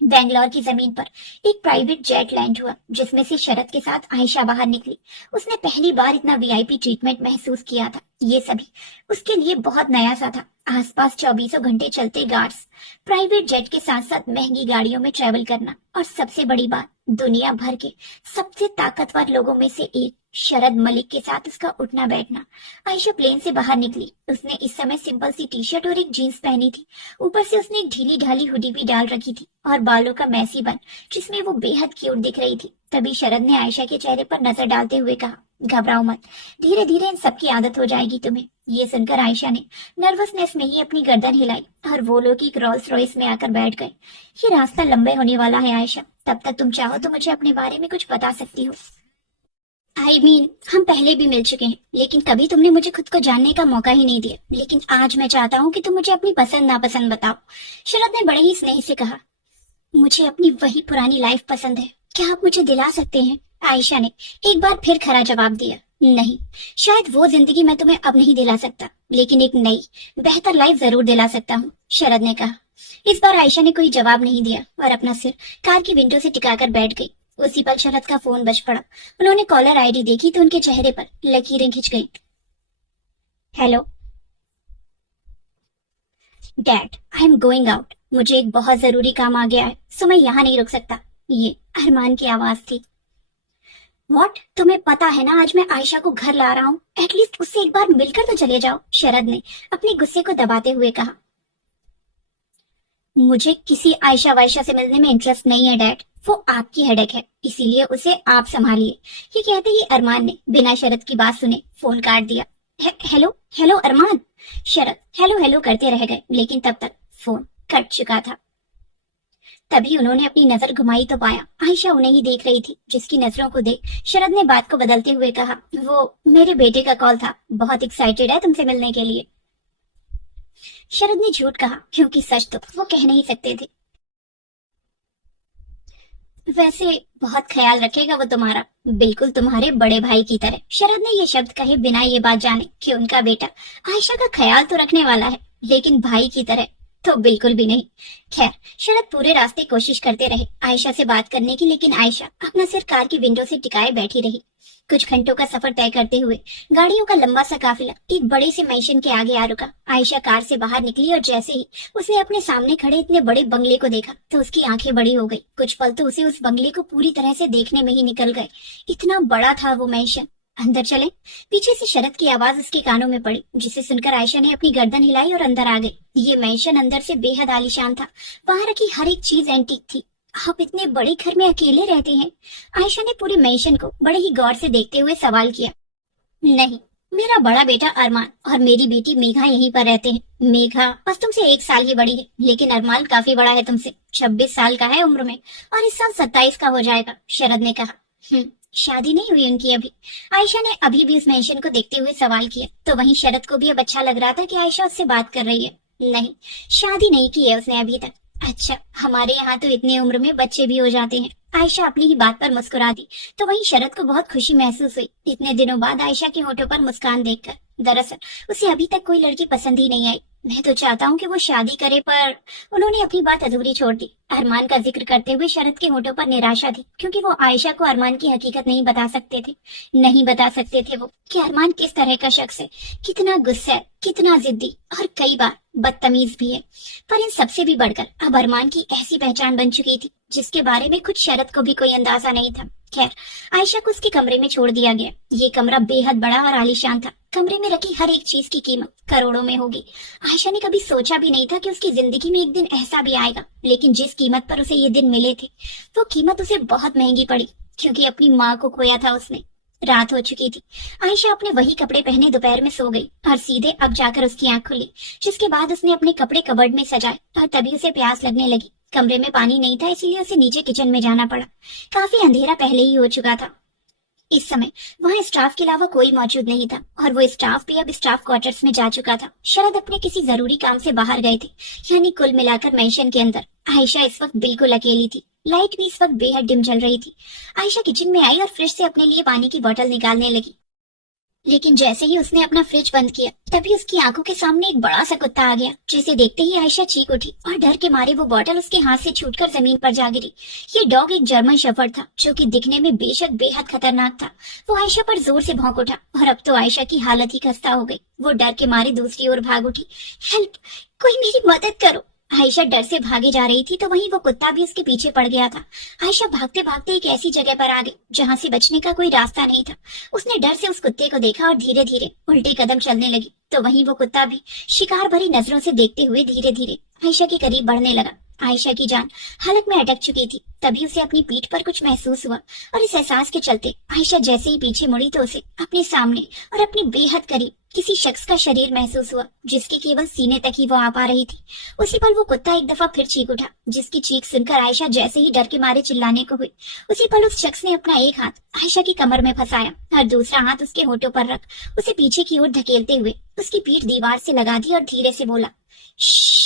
बेंगलोर की जमीन पर एक प्राइवेट जेट लैंड हुआ, जिसमें से शरद के साथ आयशा बाहर निकली। उसने पहली बार इतना वीआईपी ट्रीटमेंट महसूस किया था। ये सभी उसके लिए बहुत नया सा था। आसपास 24 घंटे चलते गार्ड्स, प्राइवेट जेट के साथ साथ महंगी गाड़ियों में ट्रेवल करना और सबसे बड़ी बात, दुनिया भर के सबसे ताकतवर लोगों में से एक शरद मलिक के साथ उसका उठना बैठना। आयशा प्लेन से बाहर निकली। उसने इस समय सिंपल सी टी शर्ट और एक जीन्स पहनी थी। ऊपर से उसने एक ढीली ढाली हुडी भी डाल रखी थी और बालों का मैसी बन जिसमें वो बेहद क्यूट दिख रही थी। तभी शरद ने आयशा के चेहरे पर नजर डालते हुए कहा, घबराओ मत, धीरे धीरे इन सबकी आदत हो जाएगी तुम्हें। ये सुनकर आयशा ने नर्वसनेस में ही अपनी गर्दन हिलाई और वो लोग एक रोल्स रॉयस में आकर बैठ गए। ये रास्ता लंबे होने वाला है आयशा, तब तक तुम चाहो तो मुझे अपने बारे में कुछ बता सकती हो। हम पहले भी मिल चुके हैं, लेकिन कभी तुमने मुझे खुद को जानने का मौका ही नहीं दिया। लेकिन आज मैं चाहता हूँ कि तुम मुझे अपनी पसंद नापसंद बताओ। शरद ने बड़े ही स्नेह से कहा। मुझे अपनी वही पुरानी लाइफ पसंद है, क्या आप मुझे दिला सकते हैं? आयशा ने एक बार फिर खरा जवाब दिया। नहीं, शायद वो जिंदगी मैं तुम्हें अब नहीं दिला सकता, लेकिन एक नई बेहतर लाइफ जरूर दिला सकता हूँ, शरद ने कहा। इस बार आयशा ने कोई जवाब नहीं दिया और अपना सिर कार की विंडो से टिकाकर बैठ गई। उसी पल शरद का फोन बज पड़ा। उन्होंने कॉलर आईडी देखी तो उनके चेहरे पर लकीरें खिंच गई। Hello dad, I am going out. मुझे एक बहुत जरूरी काम आ गया है, सो मैं यहाँ नहीं रुक सकता। ये अरमान की आवाज थी। व्हाट? तुम्हें पता है ना आज मैं आयशा को घर ला रहा हूँ, एटलीस्ट उससे एक बार मिलकर तो चले जाओ, शरद ने अपने गुस्से को दबाते हुए कहा। मुझे किसी आयशा वायशा से मिलने में इंटरेस्ट नहीं है डैड, वो आपकी हेडेक है, इसीलिए उसे आप संभालिए। ये कहते ही अरमान ने बिना शरद की बात सुने फोन काट दिया। हेलो हेलो अरमान। शरद हेलो हेलो करते रह गए, लेकिन तब तक फोन कट चुका था। तभी उन्होंने अपनी नजर घुमाई तो पाया आयशा उन्हें ही देख रही थी, जिसकी नजरों को देख शरद ने बात को बदलते हुए कहा। वो मेरे बेटे का कॉल था, बहुत एक्साइटेड है तुमसे मिलने के लिए। शरद ने झूठ कहा, क्योंकि सच तो वो कह नहीं सकते थे। वैसे बहुत ख्याल रखेगा वो तुम्हारा, बिल्कुल तुम्हारे बड़े भाई की तरह। शरद ने ये शब्द कहे बिना ये बात जाने कि उनका बेटा आयशा का ख्याल तो रखने वाला है, लेकिन भाई की तरह तो बिल्कुल भी नहीं। खैर, शरद पूरे रास्ते कोशिश करते रहे आयशा से बात करने की, लेकिन आयशा अपना सिर कार की विंडो से टिकाए बैठी रही। कुछ घंटों का सफर तय करते हुए गाड़ियों का लंबा सा काफिला एक बड़े से मैंशन के आगे आ रुका। आयशा कार से बाहर निकली और जैसे ही उसने अपने सामने खड़े इतने बड़े बंगले को देखा तो उसकी आंखें बड़ी हो गई। कुछ पल तो उसे उस बंगले को पूरी तरह से देखने में ही निकल गए, इतना बड़ा था वो मैंशन। अंदर चले? पीछे से शरद की आवाज उसके कानों में पड़ी, जिसे सुनकर आयशा ने अपनी गर्दन हिलाई और अंदर आ गई। ये मैंशन अंदर से बेहद आलीशान था, वहां रखी हर एक चीज एंटीक थी। आप इतने बड़े घर में अकेले रहते हैं? आयशा ने पूरे मैंशन को बड़े ही गौर से देखते हुए सवाल किया। नहीं, मेरा बड़ा बेटा अरमान और मेरी बेटी मेघा यहीं पर रहते हैं। मेघा बस तुमसे 1 साल ही बड़ी है, लेकिन अरमान काफी बड़ा है तुमसे, 26 साल का है उम्र में और इस साल 27 का हो जाएगा, शरद ने कहा। शादी नहीं हुई उनकी अभी? आयशा ने अभी भी उस मैंशन को देखते हुए सवाल किया, तो वहीं शरद को भी अब अच्छा लग रहा था कि आयशा उससे बात कर रही है। नहीं, शादी नहीं की है उसने अभी तक। अच्छा, हमारे यहाँ तो इतने उम्र में बच्चे भी हो जाते हैं। आयशा अपनी ही बात पर मुस्कुरा दी, तो वहीं शरद को बहुत खुशी महसूस हुई इतने दिनों बाद आयशा के होठों पर मुस्कान देखकर। दरअसल उसे अभी तक कोई लड़की पसंद ही नहीं आई। मैं तो चाहता हूँ कि वो शादी करे, पर उन्होंने अपनी बात अधूरी छोड़ दी। अरमान का जिक्र करते हुए शरद के होठों पर निराशा थी, क्योंकि वो आयशा को अरमान की हकीकत नहीं बता सकते थे वो कि अरमान किस तरह का शख्स है, कितना गुस्सा, कितना जिद्दी और कई बार बदतमीज भी है। पर इन सबसे भी बढ़कर अब अरमान की ऐसी पहचान बन चुकी थी जिसके बारे में खुद शरद को भी कोई अंदाजा नहीं था। खैर, आयशा को उसके कमरे में छोड़ दिया गया। ये कमरा बेहद बड़ा और आलीशान था। कमरे में रखी हर एक चीज की कीमत करोड़ों में होगी। आयशा ने कभी सोचा भी नहीं था कि उसकी जिंदगी में एक दिन ऐसा भी आएगा, लेकिन जिस कीमत पर उसे ये दिन मिले थे वो कीमत उसे बहुत महंगी पड़ी, क्योंकि अपनी माँ को खोया था उसने। रात हो चुकी थी। आयशा अपने वही कपड़े पहने दोपहर में सो गई और सीधे अब जाकर उसकी आंख खुली, जिसके बाद उसने अपने कपड़े कबर्ड में सजाए और तभी उसे प्यास लगने लगी। कमरे में पानी नहीं था, इसीलिए उसे नीचे किचन में जाना पड़ा। काफी अंधेरा पहले ही हो चुका था। इस समय वहाँ स्टाफ के अलावा कोई मौजूद नहीं था और वो स्टाफ भी अब स्टाफ क्वार्टर्स में जा चुका था। शरद अपने किसी जरूरी काम से बाहर गए थे, यानी कुल मिलाकर मैंशन के अंदर आयशा इस वक्त बिल्कुल अकेली थी। लाइट भी इस वक्त बेहद डिम जल रही थी। आयशा किचन में आई और फ्रिज से अपने लिए पानी की बोतल निकालने लगी, लेकिन जैसे ही उसने अपना फ्रिज बंद किया तभी उसकी आंखों के सामने एक बड़ा सा कुत्ता आ गया, जिसे देखते ही आयशा चीख उठी और डर के मारे वो बोतल उसके हाथ से छूटकर जमीन पर जा गिरी। ये डॉग एक जर्मन शेफर्ड था, जो कि दिखने में बेशक बेहद खतरनाक था। वो आयशा पर जोर से भौंक उठा और अब तो आयशा की हालत ही खस्ता हो गई। वो डर के मारे दूसरी ओर भाग उठी। हेल्प, कोई मेरी मदद करो। आयशा डर से भागे जा रही थी, तो वहीं वो कुत्ता भी उसके पीछे पड़ गया था। आयशा भागते भागते एक ऐसी जगह पर आ गई जहां से बचने का कोई रास्ता नहीं था। उसने डर से उस कुत्ते को देखा और धीरे धीरे उल्टे कदम चलने लगी, तो वहीं वो कुत्ता भी शिकार भरी नजरों से देखते हुए धीरे धीरे आयशा के करीब बढ़ने लगा। आयशा की जान हलक में अटक चुकी थी। तभी उसे अपनी पीठ पर कुछ महसूस हुआ और इस एहसास के चलते आयशा जैसे ही पीछे मुड़ी तो उसे अपने सामने और अपने बेहद करीब किसी शख्स का शरीर महसूस हुआ, जिसके केवल सीने तक ही वो आ पा रही थी। उसी पल वो कुत्ता एक दफा फिर चीख उठा, जिसकी चीख सुनकर आयशा जैसे ही डर के मारे चिल्लाने को हुई, उसी पल उस शख्स ने अपना एक हाथ आयशा की कमर में फंसाया और दूसरा हाथ उसके होठों पर रख उसे पीछे की ओर धकेलते हुए उसकी पीठ दीवार से लगा दी और धीरे से बोला, श्श्श।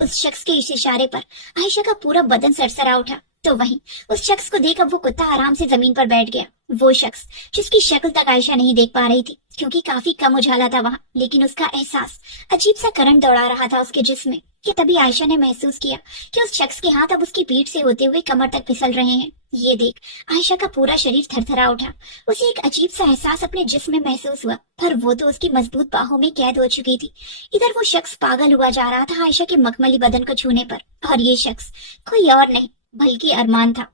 उस शख्स के इस इशारे पर आयशा का पूरा बदन सरसरा उठा। तो वहीं उस शख्स को देख अब वो कुत्ता आराम से जमीन पर बैठ गया। वो शख्स जिसकी शक्ल तक आयशा नहीं देख पा रही थी क्योंकि काफी कम उजाला था वहां, लेकिन उसका एहसास अजीब सा करंट दौड़ा रहा था उसके जिस्म में कि तभी आयशा ने महसूस किया कि उस शख्स के हाथ अब उसकी पीठ से होते हुए कमर तक फिसल रहे हैं। ये देख आयशा का पूरा शरीर थरथरा उठा। उसे एक अजीब सा एहसास अपने जिस्म में महसूस हुआ, पर वो तो उसकी मजबूत बाहों में कैद हो चुकी थी। इधर वो शख्स पागल हुआ जा रहा था आयशा के मखमली बदन को छूने पर, और ये शख्स कोई और नहीं बल्कि अरमान था।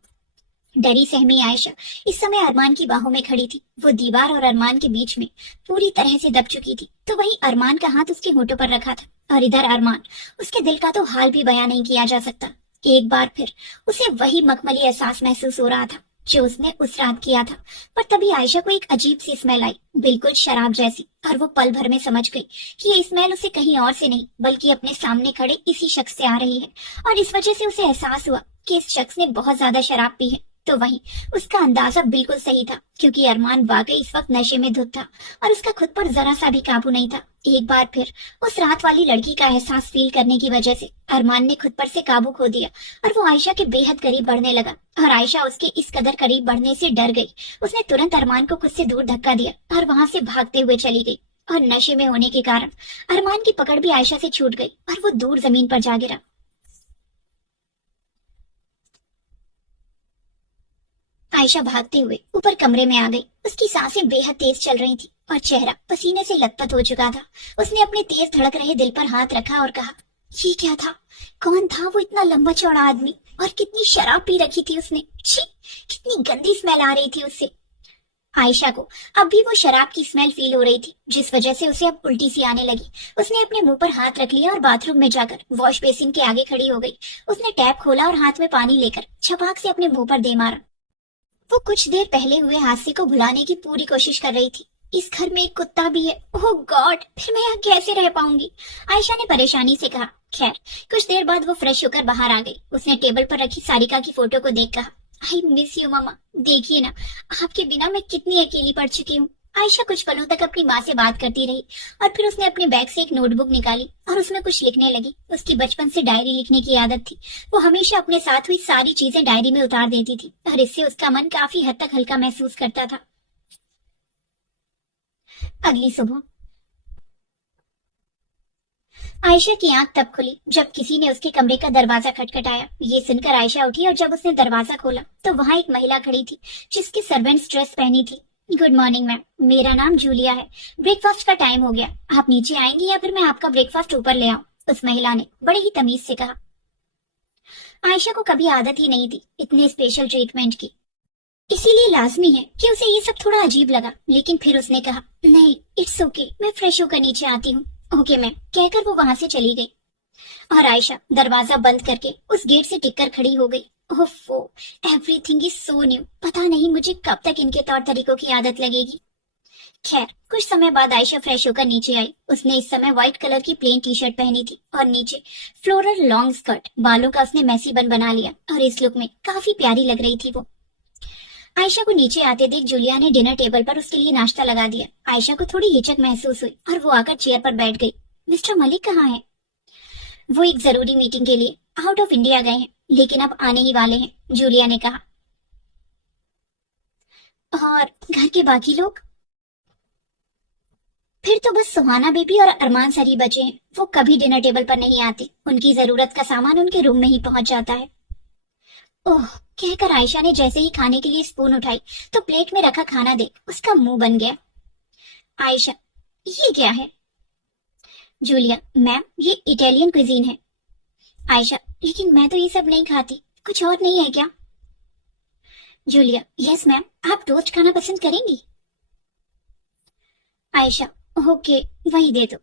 डरी सहमी आयशा इस समय अरमान की बाहों में खड़ी थी। वो दीवार और अरमान के बीच में पूरी तरह से दब चुकी थी। तो वहीं अरमान का हाथ उसके होठों पर रखा था और इधर अरमान, उसके दिल का तो हाल भी बयां नहीं किया जा सकता। एक बार फिर उसे वही मखमली एहसास महसूस हो रहा था जो उसने उस रात किया था। पर तभी आयशा को एक अजीब सी स्मेल आई, बिल्कुल शराब जैसी, और वो पल भर में समझ गई कि ये स्मेल उसे कहीं और से नहीं बल्कि अपने सामने खड़े इसी शख्स से आ रही है। और इस वजह से उसे एहसास हुआ कि इस शख्स ने बहुत ज्यादा शराब पी है। तो वहीं उसका अंदाजा बिल्कुल सही था क्योंकि अरमान वाकई इस वक्त नशे में धुत था और उसका खुद पर जरा सा भी काबू नहीं था। एक बार फिर उस रात वाली लड़की का एहसास फील करने की वजह से अरमान ने खुद पर से काबू खो दिया और वो आयशा के बेहद करीब बढ़ने लगा। और आयशा उसके इस कदर करीब बढ़ने से डर गई। उसने तुरंत अरमान को खुद से दूर धक्का दिया और वहां से भागते हुए चली गई। और नशे में होने के कारण अरमान की पकड़ भी आयशा से छूट गई और वो दूर जमीन पर जा गिरा। आयशा भागते हुए ऊपर कमरे में आ गई। उसकी सांसें बेहद तेज चल रही थी और चेहरा पसीने से लथपथ हो चुका था। उसने अपने तेज धड़क रहे दिल पर हाथ रखा और कहा, ये क्या था? कौन था वो इतना लंबा चौड़ा आदमी? और कितनी शराब पी रखी थी उसने? छी, कितनी गंदी स्मेल आ रही थी उससे। आयशा को अब भी वो शराब की स्मेल फील हो रही थी, जिस वजह से उसे अब उल्टी सी आने लगी। उसने अपने मुंह पर हाथ रख लिया और बाथरूम में जाकर वॉश बेसिन के आगे खड़ी हो गई। उसने टैप खोला और हाथ में पानी लेकर छपाक से अपने मुंह पर दे मारा। वो कुछ देर पहले हुए हादसे को भुलाने की पूरी कोशिश कर रही थी। इस घर में एक कुत्ता भी है। ओह गॉड, फिर मैं यहाँ कैसे रह पाऊंगी? आयशा ने परेशानी से कहा। खैर कुछ देर बाद वो फ्रेश होकर बाहर आ गई। उसने टेबल पर रखी सारिका की फोटो को देख कहा, आई मिस यू मम्मा। देखिए ना, आपके बिना मैं कितनी अकेली पड़ चुकी हूँ। आयशा कुछ पलों तक अपनी माँ से बात करती रही और फिर उसने अपने बैग से एक नोटबुक निकाली और उसमें कुछ लिखने लगी। उसकी बचपन से डायरी लिखने की आदत थी। वो हमेशा अपने साथ हुई सारी चीजें डायरी में उतार देती थी और इससे उसका मन काफी हद तक हल्का महसूस करता था। अगली सुबह आयशा की आंख तब खुली जब किसी ने उसके कमरे का दरवाजा खटखटाया। ये सुनकर आयशा उठी और जब उसने दरवाजा खोला तो वहां एक महिला खड़ी थी जिसकी सर्वेंट्स ड्रेस पहनी थी। गुड मॉर्निंग मैम, मेरा नाम जूलिया है। ब्रेकफास्ट का टाइम हो गया, आप नीचे आएंगी या फिर मैं आपका ब्रेकफास्ट ऊपर ले आऊं? उस महिला ने बड़े ही तमीज से कहा। आयशा को कभी आदत ही नहीं थी इतने स्पेशल ट्रीटमेंट की, इसीलिए लाजमी है कि उसे ये सब थोड़ा अजीब लगा। लेकिन फिर उसने कहा, नहीं इट्स ओके, मैं फ्रेश होकर नीचे आती हूँ। ओके मैम, कहकर वो वहां से चली गई और आयशा दरवाजा बंद करके उस गेट से टिककर खड़ी हो गई। ओफो, एवरीथिंग इज सो न्यू। पता नहीं मुझे कब तक इनके तौर तरीकों की आदत लगेगी। खैर कुछ समय बाद आयशा फ्रेश होकर नीचे आई। उसने इस समय व्हाइट कलर की प्लेन टी शर्ट पहनी थी और नीचे फ्लोरल लॉन्ग स्कर्ट। बालों का उसने मैसी बन बना लिया और इस लुक में काफी प्यारी लग रही थी वो। आयशा को नीचे आते देख जूलिया ने डिनर टेबल पर उसके लिए नाश्ता लगा दिया। आयशा को थोड़ी हिचक महसूस हुई और वो आकर चेयर पर बैठ गई। मिस्टर मलिक कहाँ है? वो एक जरूरी मीटिंग के लिए आउट ऑफ इंडिया गए हैं, लेकिन अब आने ही वाले हैं, जूलिया ने कहा। और घर के बाकी लोग? फिर तो बस सुहाना बेबी और अरमान सर ही बचे हैं। वो कभी डिनर टेबल पर नहीं आते, उनकी जरूरत का सामान उनके रूम में ही पहुंच जाता है। ओह, कहकर आयशा ने जैसे ही खाने के लिए स्पून उठाई तो प्लेट में रखा खाना देख उसका मुंह बन गया। आयशा, ये क्या है? जूलिया, मैम ये इटालियन क्विजीन है। आयशा, लेकिन मैं तो ये सब नहीं खाती, कुछ और नहीं है क्या? जूलिया, यस मैम, आप टोस्ट खाना पसंद करेंगी? आयशा, ओके वही दे दो।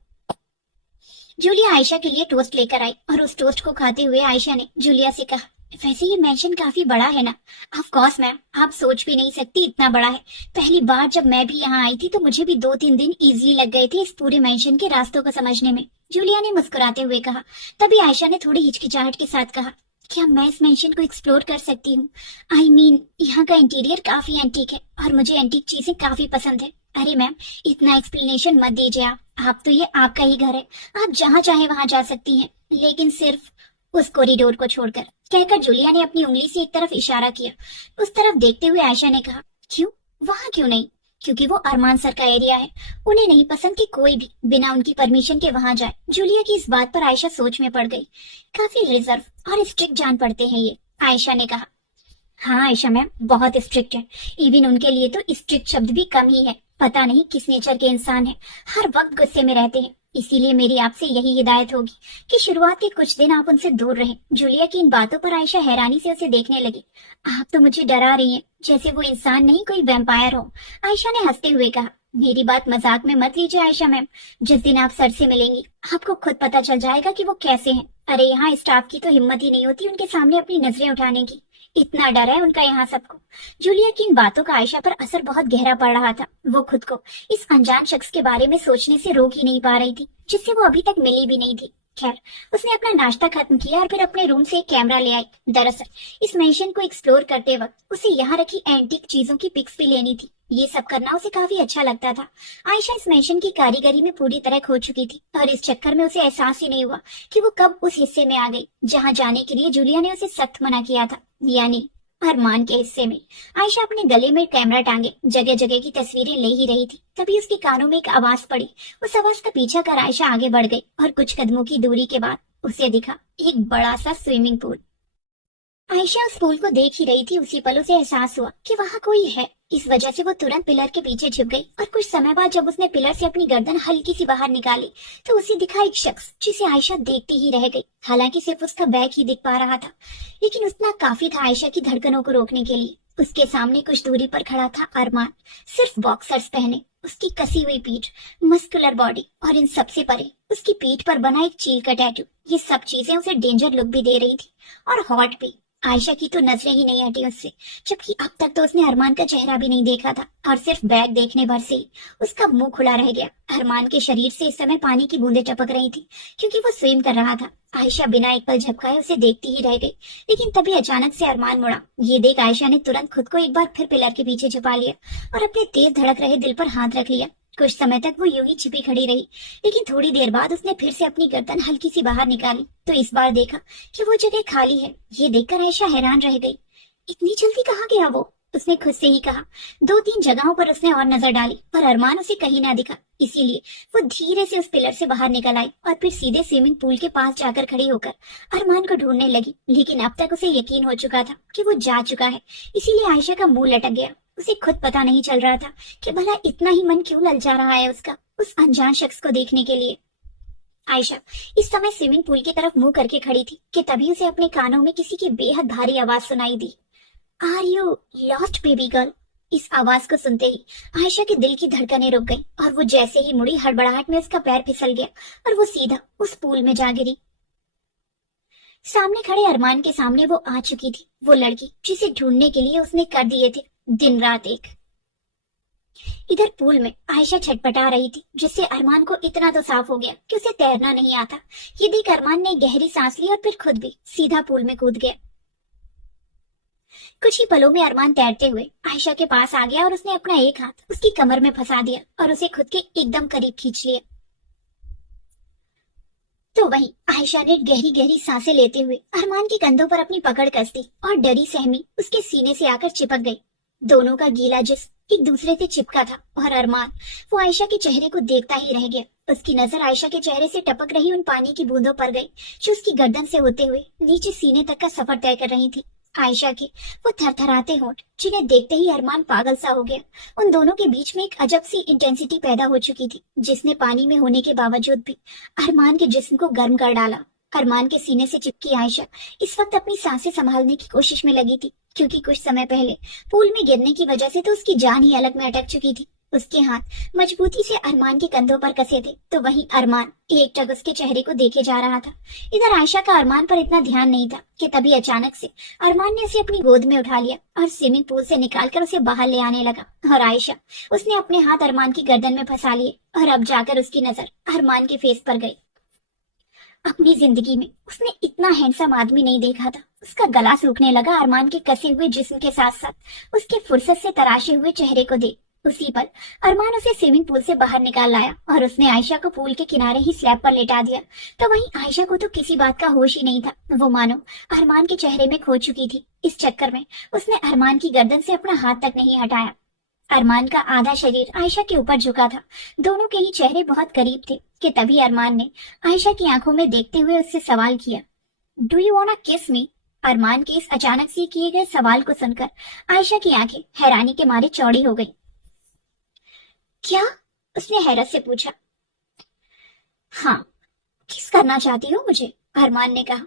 जूलिया आयशा के लिए टोस्ट लेकर आई और उस टोस्ट को खाते हुए आयशा ने जूलिया से कहा, वैसे ये मेंशन काफी बड़ा है ना? ऑफ कोर्स मैम, आप सोच भी नहीं सकती इतना बड़ा है। पहली बार जब मैं भी यहाँ आई थी तो मुझे भी 2-3 दिन इजीली लग गए थे इस पूरे मेंशन के रास्तों को समझने में, जूलिया ने मुस्कुराते हुए कहा। तभी आयशा ने थोड़ी हिचकिचाहट के साथ कहा, क्या मैं इस मेंशन को एक्सप्लोर कर सकती हूँ? आई मीन यहाँ का इंटीरियर काफी एंटीक है और मुझे एंटीक चीजें काफी पसंद है। अरे मैम, इतना एक्सप्लेनेशन मत दीजिए आप तो ये आपका ही घर है, आप जहाँ चाहे वहाँ जा सकती हैं, लेकिन सिर्फ उस कॉरिडोर को छोड़कर, कहकर जूलिया ने अपनी उंगली से एक तरफ इशारा किया। उस तरफ देखते हुए आयशा ने कहा, क्यों, वहाँ क्यों नहीं? क्योंकि वो अरमान सर का एरिया है, उन्हें नहीं पसंद कि कोई भी बिना उनकी परमिशन के वहाँ जाए। जूलिया की इस बात पर आयशा सोच में पड़ गई। काफी रिजर्व और स्ट्रिक्ट जान पड़ते हैं ये, आयशा ने कहा। हाँ आयशा मैम, बहुत स्ट्रिक्ट है, इवन उनके लिए तो स्ट्रिक्ट शब्द भी कम ही है। पता नहीं किस नेचर के इंसान है, हर वक्त गुस्से में रहते हैं। इसीलिए मेरी आपसे यही हिदायत होगी कि शुरुआत के कुछ दिन आप उनसे दूर रहें। जूलिया की इन बातों पर आयशा हैरानी से उसे देखने लगी। आप तो मुझे डरा रही हैं, जैसे वो इंसान नहीं कोई वैम्पायर हो, आयशा ने हंसते हुए कहा। मेरी बात मजाक में मत लीजिए आयशा मैम, जिस दिन आप सर से मिलेंगी आपको खुद पता चल जाएगा कि वो कैसे हैं। अरे यहाँ स्टाफ की तो हिम्मत ही नहीं होती उनके सामने अपनी नजरें उठाने की, इतना डर है उनका यहाँ सबको। जूलिया की इन बातों का आयशा पर असर बहुत गहरा पड़ रहा था। वो खुद को इस अनजान शख्स के बारे में सोचने से रोक ही नहीं पा रही थी, जिससे वो अभी तक मिली भी नहीं थी। खैर, उसने अपना नाश्ता खत्म किया और फिर अपने रूम से एक कैमरा ले आई। दरअसल इस मेंशन को एक्सप्लोर करते वक्त उसे यहाँ रखी एंटीक चीजों की पिक्स भी लेनी थी। ये सब करना उसे काफी अच्छा लगता था। आयशा इस मेंशन की कारीगरी में पूरी तरह खो चुकी थी और इस चक्कर में उसे एहसास ही नहीं हुआ कि वो कब उस हिस्से में आ गई जहाँ जाने के लिए जूलिया ने उसे सख्त मना किया था, यानी अरमान के हिस्से में। आयशा अपने गले में कैमरा टांगे जगह जगह की तस्वीरें ले ही रही थी, तभी उसके कानों में एक आवाज पड़ी। उस आवाज का पीछा कर आयशा आगे बढ़ गई और कुछ कदमों की दूरी के बाद उसे दिखा एक बड़ा सा स्विमिंग पूल। आयशा उस पूल को देख ही रही थी, उसी पल उसे एहसास हुआ कि वहाँ कोई है। इस वजह से वो तुरंत पिलर के पीछे छिप गई और कुछ समय बाद जब उसने पिलर से अपनी गर्दन हल्की सी बाहर निकाली तो उसे दिखा एक शख्स, जिसे आयशा देखती ही रह गई। हालांकि सिर्फ उसका बैग ही दिख पा रहा था, लेकिन उतना काफी था आयशा की धड़कनों को रोकने के लिए। उसके सामने कुछ दूरी पर खड़ा था अरमान, सिर्फ बॉक्सर्स पहने, उसकी कसी हुई पीठ, मस्कुलर बॉडी और इन सबसे परे उसकी पीठ पर बना एक चील का टैटू। ये सब चीजें उसे डेंजर लुक भी दे रही थी और हॉट भी। आयशा की तो नजरें ही नहीं हटी उससे, जबकि अब तक तो उसने अरमान का चेहरा भी नहीं देखा था और सिर्फ बैग देखने भर से ही उसका मुंह खुला रह गया। अरमान के शरीर से इस समय पानी की बूंदें टपक रही थी क्योंकि वो स्विम कर रहा था। आयशा बिना एक पल झपकाए उसे देखती ही रह गई, लेकिन तभी अचानक से अरमान मुड़ा। ये देख आयशा ने तुरंत खुद को एक बार फिर पिलर के पीछे छुपा लिया और अपने तेज धड़क रहे दिल पर हाथ रख लिया। कुछ समय तक वो यूं ही छिपी खड़ी रही, लेकिन थोड़ी देर बाद उसने फिर से अपनी गर्दन हल्की सी बाहर निकाली तो इस बार देखा कि वो जगह खाली है। ये देखकर आयशा हैरान रह गई। इतनी जल्दी कहाँ गया वो? उसने खुद से ही कहा। 2-3 जगहों पर उसने और नजर डाली पर अरमान उसे कहीं ना दिखा, इसीलिए वो धीरे से उस पिलर से बाहर निकल आई और फिर सीधे स्विमिंग पूल के पास जाकर खड़ी होकर अरमान को ढूंढने लगी। लेकिन अब तक उसे यकीन हो चुका था कि वो जा चुका है, इसीलिए आयशा का मुंह लटक गया। उसे खुद पता नहीं चल रहा था कि भला इतना ही मन क्यों ललचा रहा है उसका उस अनजान शख्स को देखने के लिए। आयशा इस समय स्विमिंग पूल की तरफ मुंह करके खड़ी थी कि तभी उसे अपने कानों में किसी की बेहद भारी आवाज सुनाई दी। Are you lost baby girl? इस आवाज को सुनते ही आयशा के दिल की धड़कनें रुक गई और वो जैसे ही मुड़ी हड़बड़ाहट में उसका पैर फिसल गया और वो सीधा उस पूल में जा गिरी। सामने खड़े अरमान के सामने वो आ चुकी थी, वो लड़की जिसे ढूंढने के लिए उसने कर दिए थे दिन रात एक। इधर पूल में आयशा छटपटा रही थी, जिससे अरमान को इतना तो साफ हो गया कि उसे तैरना नहीं आता। ये देख अरमान ने गहरी सांस ली और फिर खुद भी सीधा पूल में कूद गया। कुछ ही पलों में अरमान तैरते हुए आयशा के पास आ गया और उसने अपना एक हाथ उसकी कमर में फंसा दिया और उसे खुद के एकदम करीब खींच लिया। तो वहीं आयशा ने गहरी गहरी सांसें लेते हुए अरमान के कंधों पर अपनी पकड़ कस दी और डरी सहमी उसके सीने से आकर चिपक गई। दोनों का गीला जिस्म एक दूसरे से चिपका था और अरमान वो आयशा के चेहरे को देखता ही रह गया। उसकी नजर आयशा के चेहरे से टपक रही उन पानी की बूंदों पर गई जो उसकी गर्दन से होते हुए नीचे सीने तक का सफर तय कर रही थी। आयशा के वो थरथराते होंठ, जिन्हें देखते ही अरमान पागल सा हो गया। उन दोनों के बीच में एक अजब सी इंटेंसिटी पैदा हो चुकी थी, जिसने पानी में होने के बावजूद भी अरमान के जिस्म को गर्म कर डाला। अरमान के सीने से चिपकी आयशा इस वक्त अपनी सांसें संभालने की कोशिश में लगी थी, क्योंकि कुछ समय पहले पूल में गिरने की वजह से तो उसकी जान ही अलग में अटक चुकी थी। उसके हाथ मजबूती से अरमान के कंधों पर कसे थे, तो वहीं अरमान एकटक उसके चेहरे को देखे जा रहा था। इधर आयशा का अरमान पर इतना ध्यान नहीं था कि तभी अचानक से अरमान ने उसे अपनी गोद में उठा लिया और स्विमिंग पूल से निकालकर उसे बाहर ले आने लगा। और आयशा, उसने अपने हाथ अरमान की गर्दन में फंसा लिए और अब जाकर उसकी नजर अरमान के फेस पर गई। अपनी जिंदगी में उसने इतना हैंडसम आदमी नहीं देखा था। उसका गला सूखने लगा अरमान के कसे हुए जिस्म के साथ साथ उसके फुर्सत से तराशे हुए चेहरे को देख। उसी पर अरमान उसे स्विमिंग पूल से बाहर निकाल लाया और उसने आयशा को पूल के किनारे ही स्लैब पर लेटा दिया। तो वहीं आयशा को तो किसी बात का होश ही नहीं था। वो मानो अरमान के चेहरे में खो चुकी थी। इस चक्कर में उसने अरमान की गर्दन से अपना हाथ तक नहीं हटाया। अरमान का आधा शरीर आयशा के ऊपर झुका था। दोनों के ही चेहरे बहुत करीब थे कि तभी अरमान ने आयशा की आंखों में देखते हुए उससे सवाल किया, डू यू वांना किस मी? अरमान के इस अचानक से किए गए सवाल को सुनकर आयशा की आंखें हैरानी के मारे चौड़ी हो गई। क्या? उसने हैरत से पूछा। हाँ, किस करना चाहती हो मुझे? अरमान ने कहा।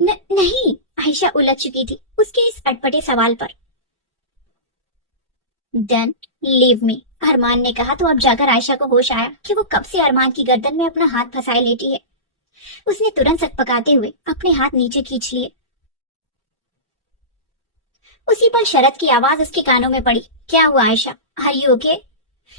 नहीं, आयशा उलझ चुकी थी उसके इस अटपटे सवाल पर। देन लीव मी, अरमान ने कहा। तो अब जाकर आयशा को होश आया कि वो कब से अरमान की गर्दन में अपना हाथ फंसाए लेटी है। उसने तुरंत सकपकाते हुए अपने हाथ नीचे खींच लिए। उसी पर शरद की आवाज उसके कानों में पड़ी। क्या हुआ आयशा, आर यू ओके?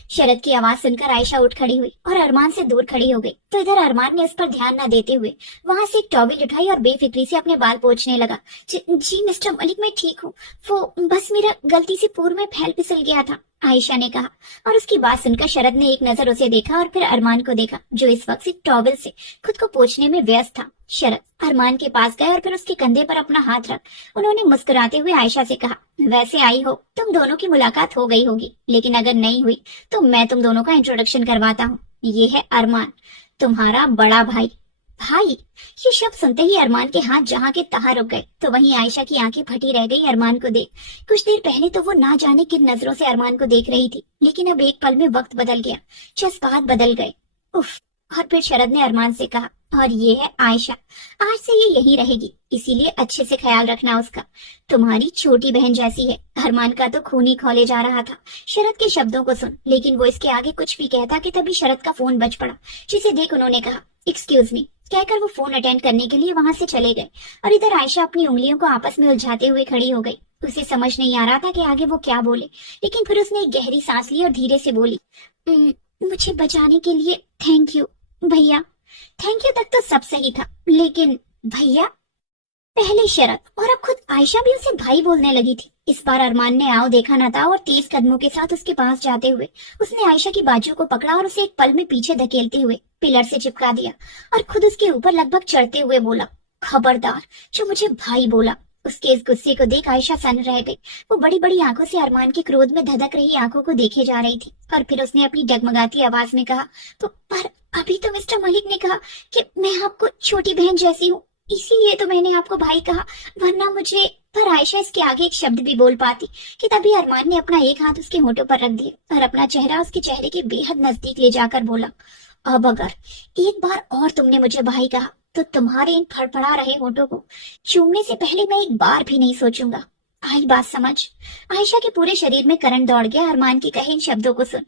शरद की आवाज सुनकर आयशा उठ खड़ी हुई और अरमान से दूर खड़ी हो गई। तो इधर अरमान ने उस पर ध्यान न देते हुए वहां से एक टॉवेल उठाई और बेफिक्री से अपने बाल पोंछने लगा। जी मिस्टर मलिक, मैं ठीक हूँ, वो बस मेरा गलती से पूर में फैल फिसल गया था, आयशा ने कहा। और उसकी बात सुनकर शरद ने एक नजर उसे देखा और फिर अरमान को देखा, जो इस वक्त एक टॉवेल से खुद को पोंछने में व्यस्त था। शरद अरमान के पास गए और फिर उसके कंधे पर अपना हाथ रख उन्होंने मुस्कुराते हुए आयशा से कहा, वैसे आई हो, तुम दोनों की मुलाकात हो गई होगी, लेकिन अगर नहीं हुई तो मैं तुम दोनों का इंट्रोडक्शन करवाता हूँ। ये है अरमान, तुम्हारा बड़ा भाई। भाई? ये शब्द सुनते ही अरमान के हाथ जहाँ के तहाँ रुक गए। तो वहीं आयशा की आंखें फटी रह गई अरमान को देख। कुछ देर पहले तो वो ना जाने किन नजरों से अरमान को देख रही थी, लेकिन अब एक पल में वक्त बदल गया, जज्बात बदल गए। उफ। और फिर शरद ने अरमान से कहा, और ये है आयशा, आज से ये यही रहेगी, इसीलिए अच्छे से ख्याल रखना उसका, तुम्हारी छोटी बहन जैसी है। अरमान का तो खून ही खौले जा रहा था शरद के शब्दों को सुन, लेकिन वो इसके आगे कुछ भी कहता कि तभी शरद का फोन बज पड़ा, जिसे देख उन्होंने कहा, एक्सक्यूज मी कहकर वो फोन अटेंड करने के लिए वहां से चले गए। और इधर आयशा अपनी उंगलियों को आपस में उलझाते हुए खड़ी हो गई। उसे समझ नहीं आ रहा था कि आगे वो क्या बोले, लेकिन फिर उसने एक गहरी सांस ली और धीरे से बोली, मुझे बचाने के लिए थैंक यू भैया। थैंक यू तक तो सब सही था, लेकिन भैया? पहले शरद और अब खुद आयशा भी उसे भाई बोलने लगी थी। इस बार अरमान ने आओ देखा न था और तेज कदमों के साथ उसके पास जाते हुए उसने आयशा की बाजू को पकड़ा और उसे एक पल में पीछे धकेलते हुए पिलर से चिपका दिया और खुद उसके ऊपर लगभग चढ़ते हुए बोला, खबरदार जो मुझे भाई बोला। उसके इस गुस्से को देख आयशा सन्न रह गई। वो बड़ी बड़ी आंखों से अरमान के क्रोध में धधक रही आंखों को देखे जा रही थी और फिर उसने अपनी डगमगाती आवाज में कहा, तो पर अभी तो मिस्टर मलिक ने कहा कि मैं आपको छोटी बहन जैसी हूँ, इसीलिए तो मैंने आपको भाई कहा, वरना मुझे। पर आयशा इसके आगे एक शब्द भी बोल पाती कि तभी अरमान ने अपना एक हाथ उसके होठों पर रख दिया और अपना चेहरा उसके चेहरे के बेहद नजदीक ले जाकर बोला, अब अगर एक बार और तुमने मुझे भाई कहा तो तुम्हारे इन फड़फड़ा रहे होठों को चूमने से पहले मैं एक बार भी नहीं सोचूंगा। आई बात समझ? आयशा के पूरे शरीर में करंट दौड़ गया अरमान के कहे इन शब्दों को सुन।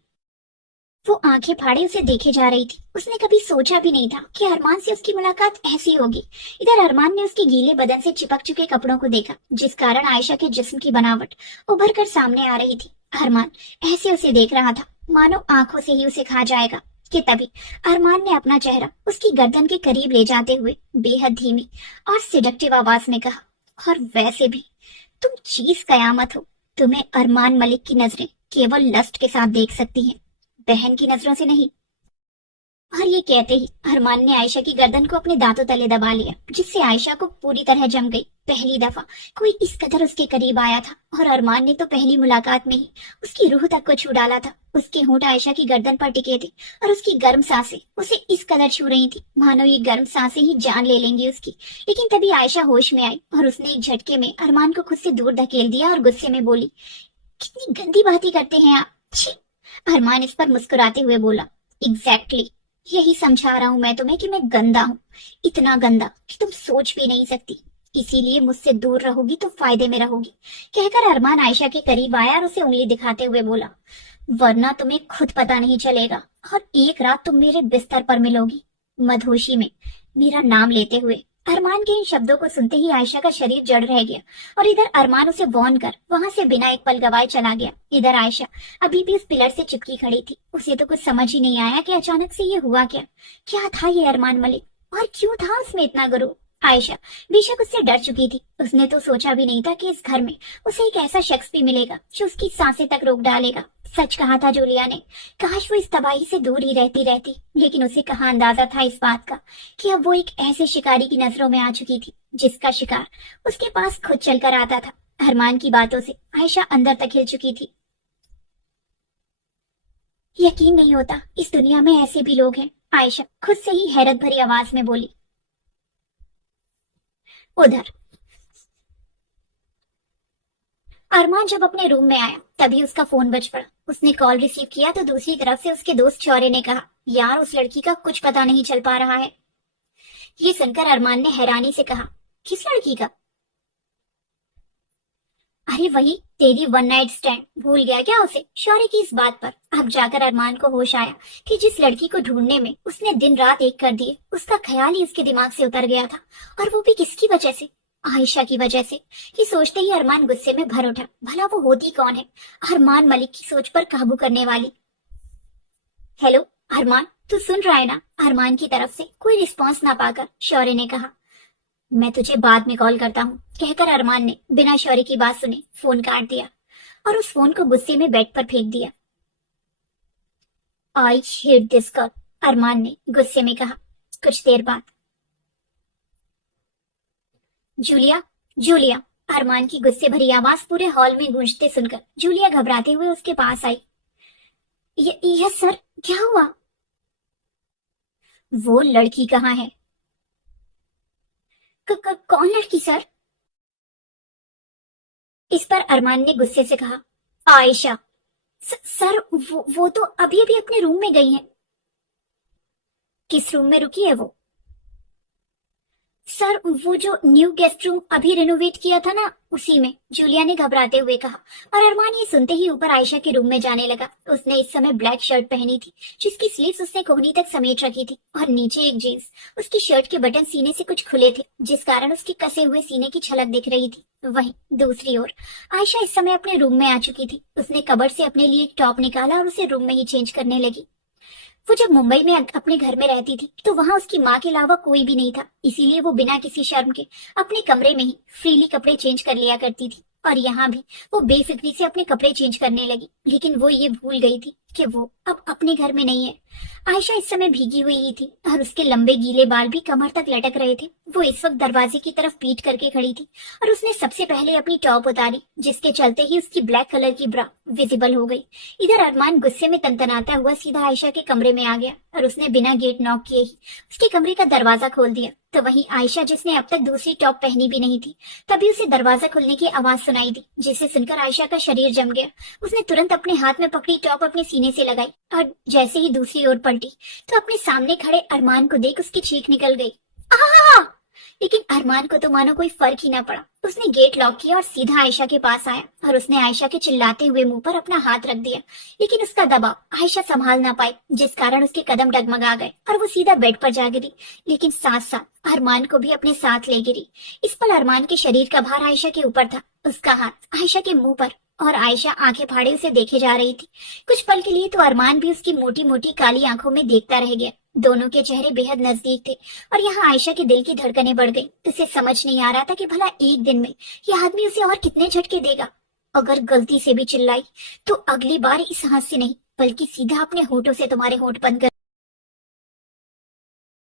वो आंखें फाड़े उसे देखे जा रही थी। उसने कभी सोचा भी नहीं था कि अरमान से उसकी मुलाकात ऐसी होगी। इधर अरमान ने उसके गीले बदन से चिपक चुके कपड़ों को देखा, जिस कारण आयशा के जिस्म की बनावट उभर कर सामने आ रही थी। अरमान ऐसे उसे देख रहा था मानो आंखों से ही उसे खा जाएगा कि तभी अरमान ने अपना चेहरा उसकी गर्दन के करीब ले जाते हुए बेहद धीमी और सिडक्टिव आवाज में कहा, और वैसे भी तुम चीज कयामत हो। तुम्हें अरमान मलिक की नजरें केवल लस्ट के साथ देख सकती हैं, बहन की नजरों से नहीं। और ये कहते ही अरमान ने आयशा की गर्दन को अपने दांतों तले दबा लिया, जिससे आयशा को पूरी तरह जम गई। पहली दफा कोई इस कदर उसके करीब आया था और अरमान ने तो पहली मुलाकात में ही उसकी रूह तक को छू डाला था। उसके होंठ आयशा की गर्दन पर टिके थे और उसकी गर्म सांसें उसे इस कदर छू रही थी मानो ये गर्म सांसें ही जान ले लेंगी उसकी। लेकिन तभी आयशा होश में आई और उसने एक झटके में अरमान को खुद से दूर धकेल दिया और गुस्से में बोली, कितनी गंदी बातें करते हैं आप, छी। अरमान इस पर मुस्कुराते हुए बोला, एग्जैक्टली यही समझा रहा हूं मैं तुम्हें कि मैं गंदा हूँ, इतना गंदा कि तुम सोच भी नहीं सकती। इसीलिए मुझसे दूर रहोगी तो फायदे में रहोगी, कहकर अरमान आयशा के करीब आया और उसे उंगली दिखाते हुए बोला, वरना तुम्हें खुद पता नहीं चलेगा और एक रात तुम मेरे बिस्तर पर मिलोगी मधोशी में, मेरा नाम लेते हुए। अरमान के इन शब्दों को सुनते ही आयशा का शरीर जड़ रह गया और इधर अरमान उसे वॉर्न कर वहां से बिना एक पल गवाए चला गया। इधर आयशा अभी भी उस पिलर से चिपकी खड़ी थी। उसे तो कुछ समझ ही नहीं आया कि अचानक से ये हुआ क्या था ये अरमान मलिक और क्यों था उसमें इतना गुरूर। आयशा बेशक उससे डर चुकी थी, उसने तो सोचा भी नहीं था कि इस घर में उसे एक ऐसा शख्स भी मिलेगा जो उसकी सांसें तक रोक डालेगा। सच कहा था जूलिया ने, काश वो इस तबाही से दूर ही रहती, लेकिन उसे कहाँ अंदाजा था इस बात का कि अब वो एक ऐसे शिकारी की नजरों में आ चुकी थी जिसका शिकार उसके पास खुद चलकर आता था। अरमान की बातों से आयशा अंदर तक हिल चुकी थी। यकीन नहीं होता इस दुनिया में ऐसे भी लोग हैं, आयशा खुद से ही हैरत भरी आवाज में बोली। उधर अरमान जब अपने रूम में आया तभी उसका फोन बज पड़ा। उसने कॉल रिसीव किया तो दूसरी तरफ से उसके दोस्त शौर्य ने कहा, यार उस लड़की का कुछ पता नहीं चल पा रहा है। ये सुनकर अरमान ने हैरानी से कहा, किस लड़की का? अरे वही तेरी वन नाइट स्टैंड, भूल गया क्या उसे? शौर्य की इस बात पर अब जाकर अरमान को होश आया कि जिस लड़की को ढूंढने में उसने दिन रात एक कर दिए उसका ख्याल ही उसके दिमाग से उतर गया था, और वो भी किसकी वजह से? आयशा की वजह से। ये सोचते ही अरमान गुस्से में भर उठा, भला वो होती कौन है अरमान मलिक की सोच पर काबू करने वाली। हेलो अरमान, तू सुन रहा है ना? अरमान की तरफ से कोई रिस्पॉन्स ना पाकर शौर्य ने कहा, मैं तुझे बाद में कॉल करता हूँ, कहकर अरमान ने बिना शौर्य की बात सुने फोन काट दिया और उस फोन को गुस्से में बेड पर फेंक दिया। आई हेट दिस गर्ल, अरमान ने गुस्से में कहा। कुछ देर बाद जूलिया, जूलिया, अरमान की गुस्से भरी आवाज पूरे हॉल में गूंजते सुनकर जूलिया घबराते हुए उसके पास आई। यस सर, क्या हुआ? वो लड़की कहाँ है? कौन लड़की सर? इस पर अरमान ने गुस्से से कहा, आयशा। सर वो तो अभी अभी अपने रूम में गई है। किस रूम में रुकी है वो? सर वो जो न्यू गेस्ट रूम अभी रिनोवेट किया था ना, उसी में, जूलिया ने घबराते हुए कहा। और अरमान ये सुनते ही ऊपर आयशा के रूम में जाने लगा। उसने इस समय ब्लैक शर्ट पहनी थी जिसकी स्लीव्स उसने कोहनी तक समेट रखी थी और नीचे एक जींस। उसकी शर्ट के बटन सीने से कुछ खुले थे जिस कारण उसके कसे हुए सीने की झलक दिख रही थी। वहीं दूसरी ओर आयशा इस समय अपने रूम में आ चुकी थी। उसने कबर्ड से अपने लिए एक टॉप निकाला और उसे रूम में ही चेंज करने लगी। वो जब मुंबई में अपने घर में रहती थी तो वहां उसकी माँ के अलावा कोई भी नहीं था, इसीलिए वो बिना किसी शर्म के अपने कमरे में ही फ्रीली कपड़े चेंज कर लिया करती थी। और यहाँ भी वो बेफिक्री से अपने कपड़े चेंज करने लगी, लेकिन वो ये भूल गई थी कि वो अब अपने घर में नहीं है। आयशा इस समय भीगी हुई ही थी और उसके लंबे गीले बाल भी कमर तक लटक रहे थे। वो इस वक्त दरवाजे की तरफ पीठ करके खड़ी थी और उसने सबसे पहले अपनी टॉप उतारी, जिसके चलते ही उसकी ब्लैक कलर की ब्रा विजिबल हो गई। इधर अरमान गुस्से में तनतनाता हुआ सीधा आयशा के कमरे में आ गया और उसने बिना गेट नॉक किए ही उसके कमरे का दरवाजा खोल दिया। तो वहीं आयशा, जिसने अब तक दूसरी टॉप पहनी भी नहीं थी, तभी उसे दरवाजा खुलने की आवाज सुनाई दी, जिसे सुनकर आयशा का शरीर जम गया। उसने तुरंत अपने हाथ में पकड़ी टॉप अपने सीने से लगाई और जैसे ही दूसरी ओर पलटी तो अपने सामने खड़े अरमान को देख उसकी चीख निकल गई, आ! लेकिन अरमान को तो मानो कोई फर्क ही ना पड़ा। उसने गेट लॉक किया और सीधा आयशा के पास आया और उसने आयशा के चिल्लाते हुए मुंह पर अपना हाथ रख दिया, लेकिन उसका दबाव आयशा संभाल ना पाई, जिस कारण उसके कदम डगमगा गए और वो सीधा बेड पर जा गिरी, लेकिन साथ साथ अरमान को भी अपने साथ ले गिरी। इस पल अरमान के शरीर का भार आयशा के ऊपर था, उसका हाथ आयशा के मुंह पर, और आयशा आंखें फाड़े उसे देखे जा रही थी। कुछ पल के लिए तो अरमान भी उसकी मोटी मोटी काली आंखों में देखता रह गया। दोनों के चेहरे बेहद नजदीक थे और यहाँ आयशा के दिल की धड़कनें बढ़ गई। उसे समझ नहीं आ रहा था कि भला एक दिन में यह आदमी उसे और कितने झटके देगा। अगर गलती से भी चिल्लाई तो अगली बार इस हाथ से नहीं बल्कि सीधा अपने होठों से तुम्हारे होठ बंद कर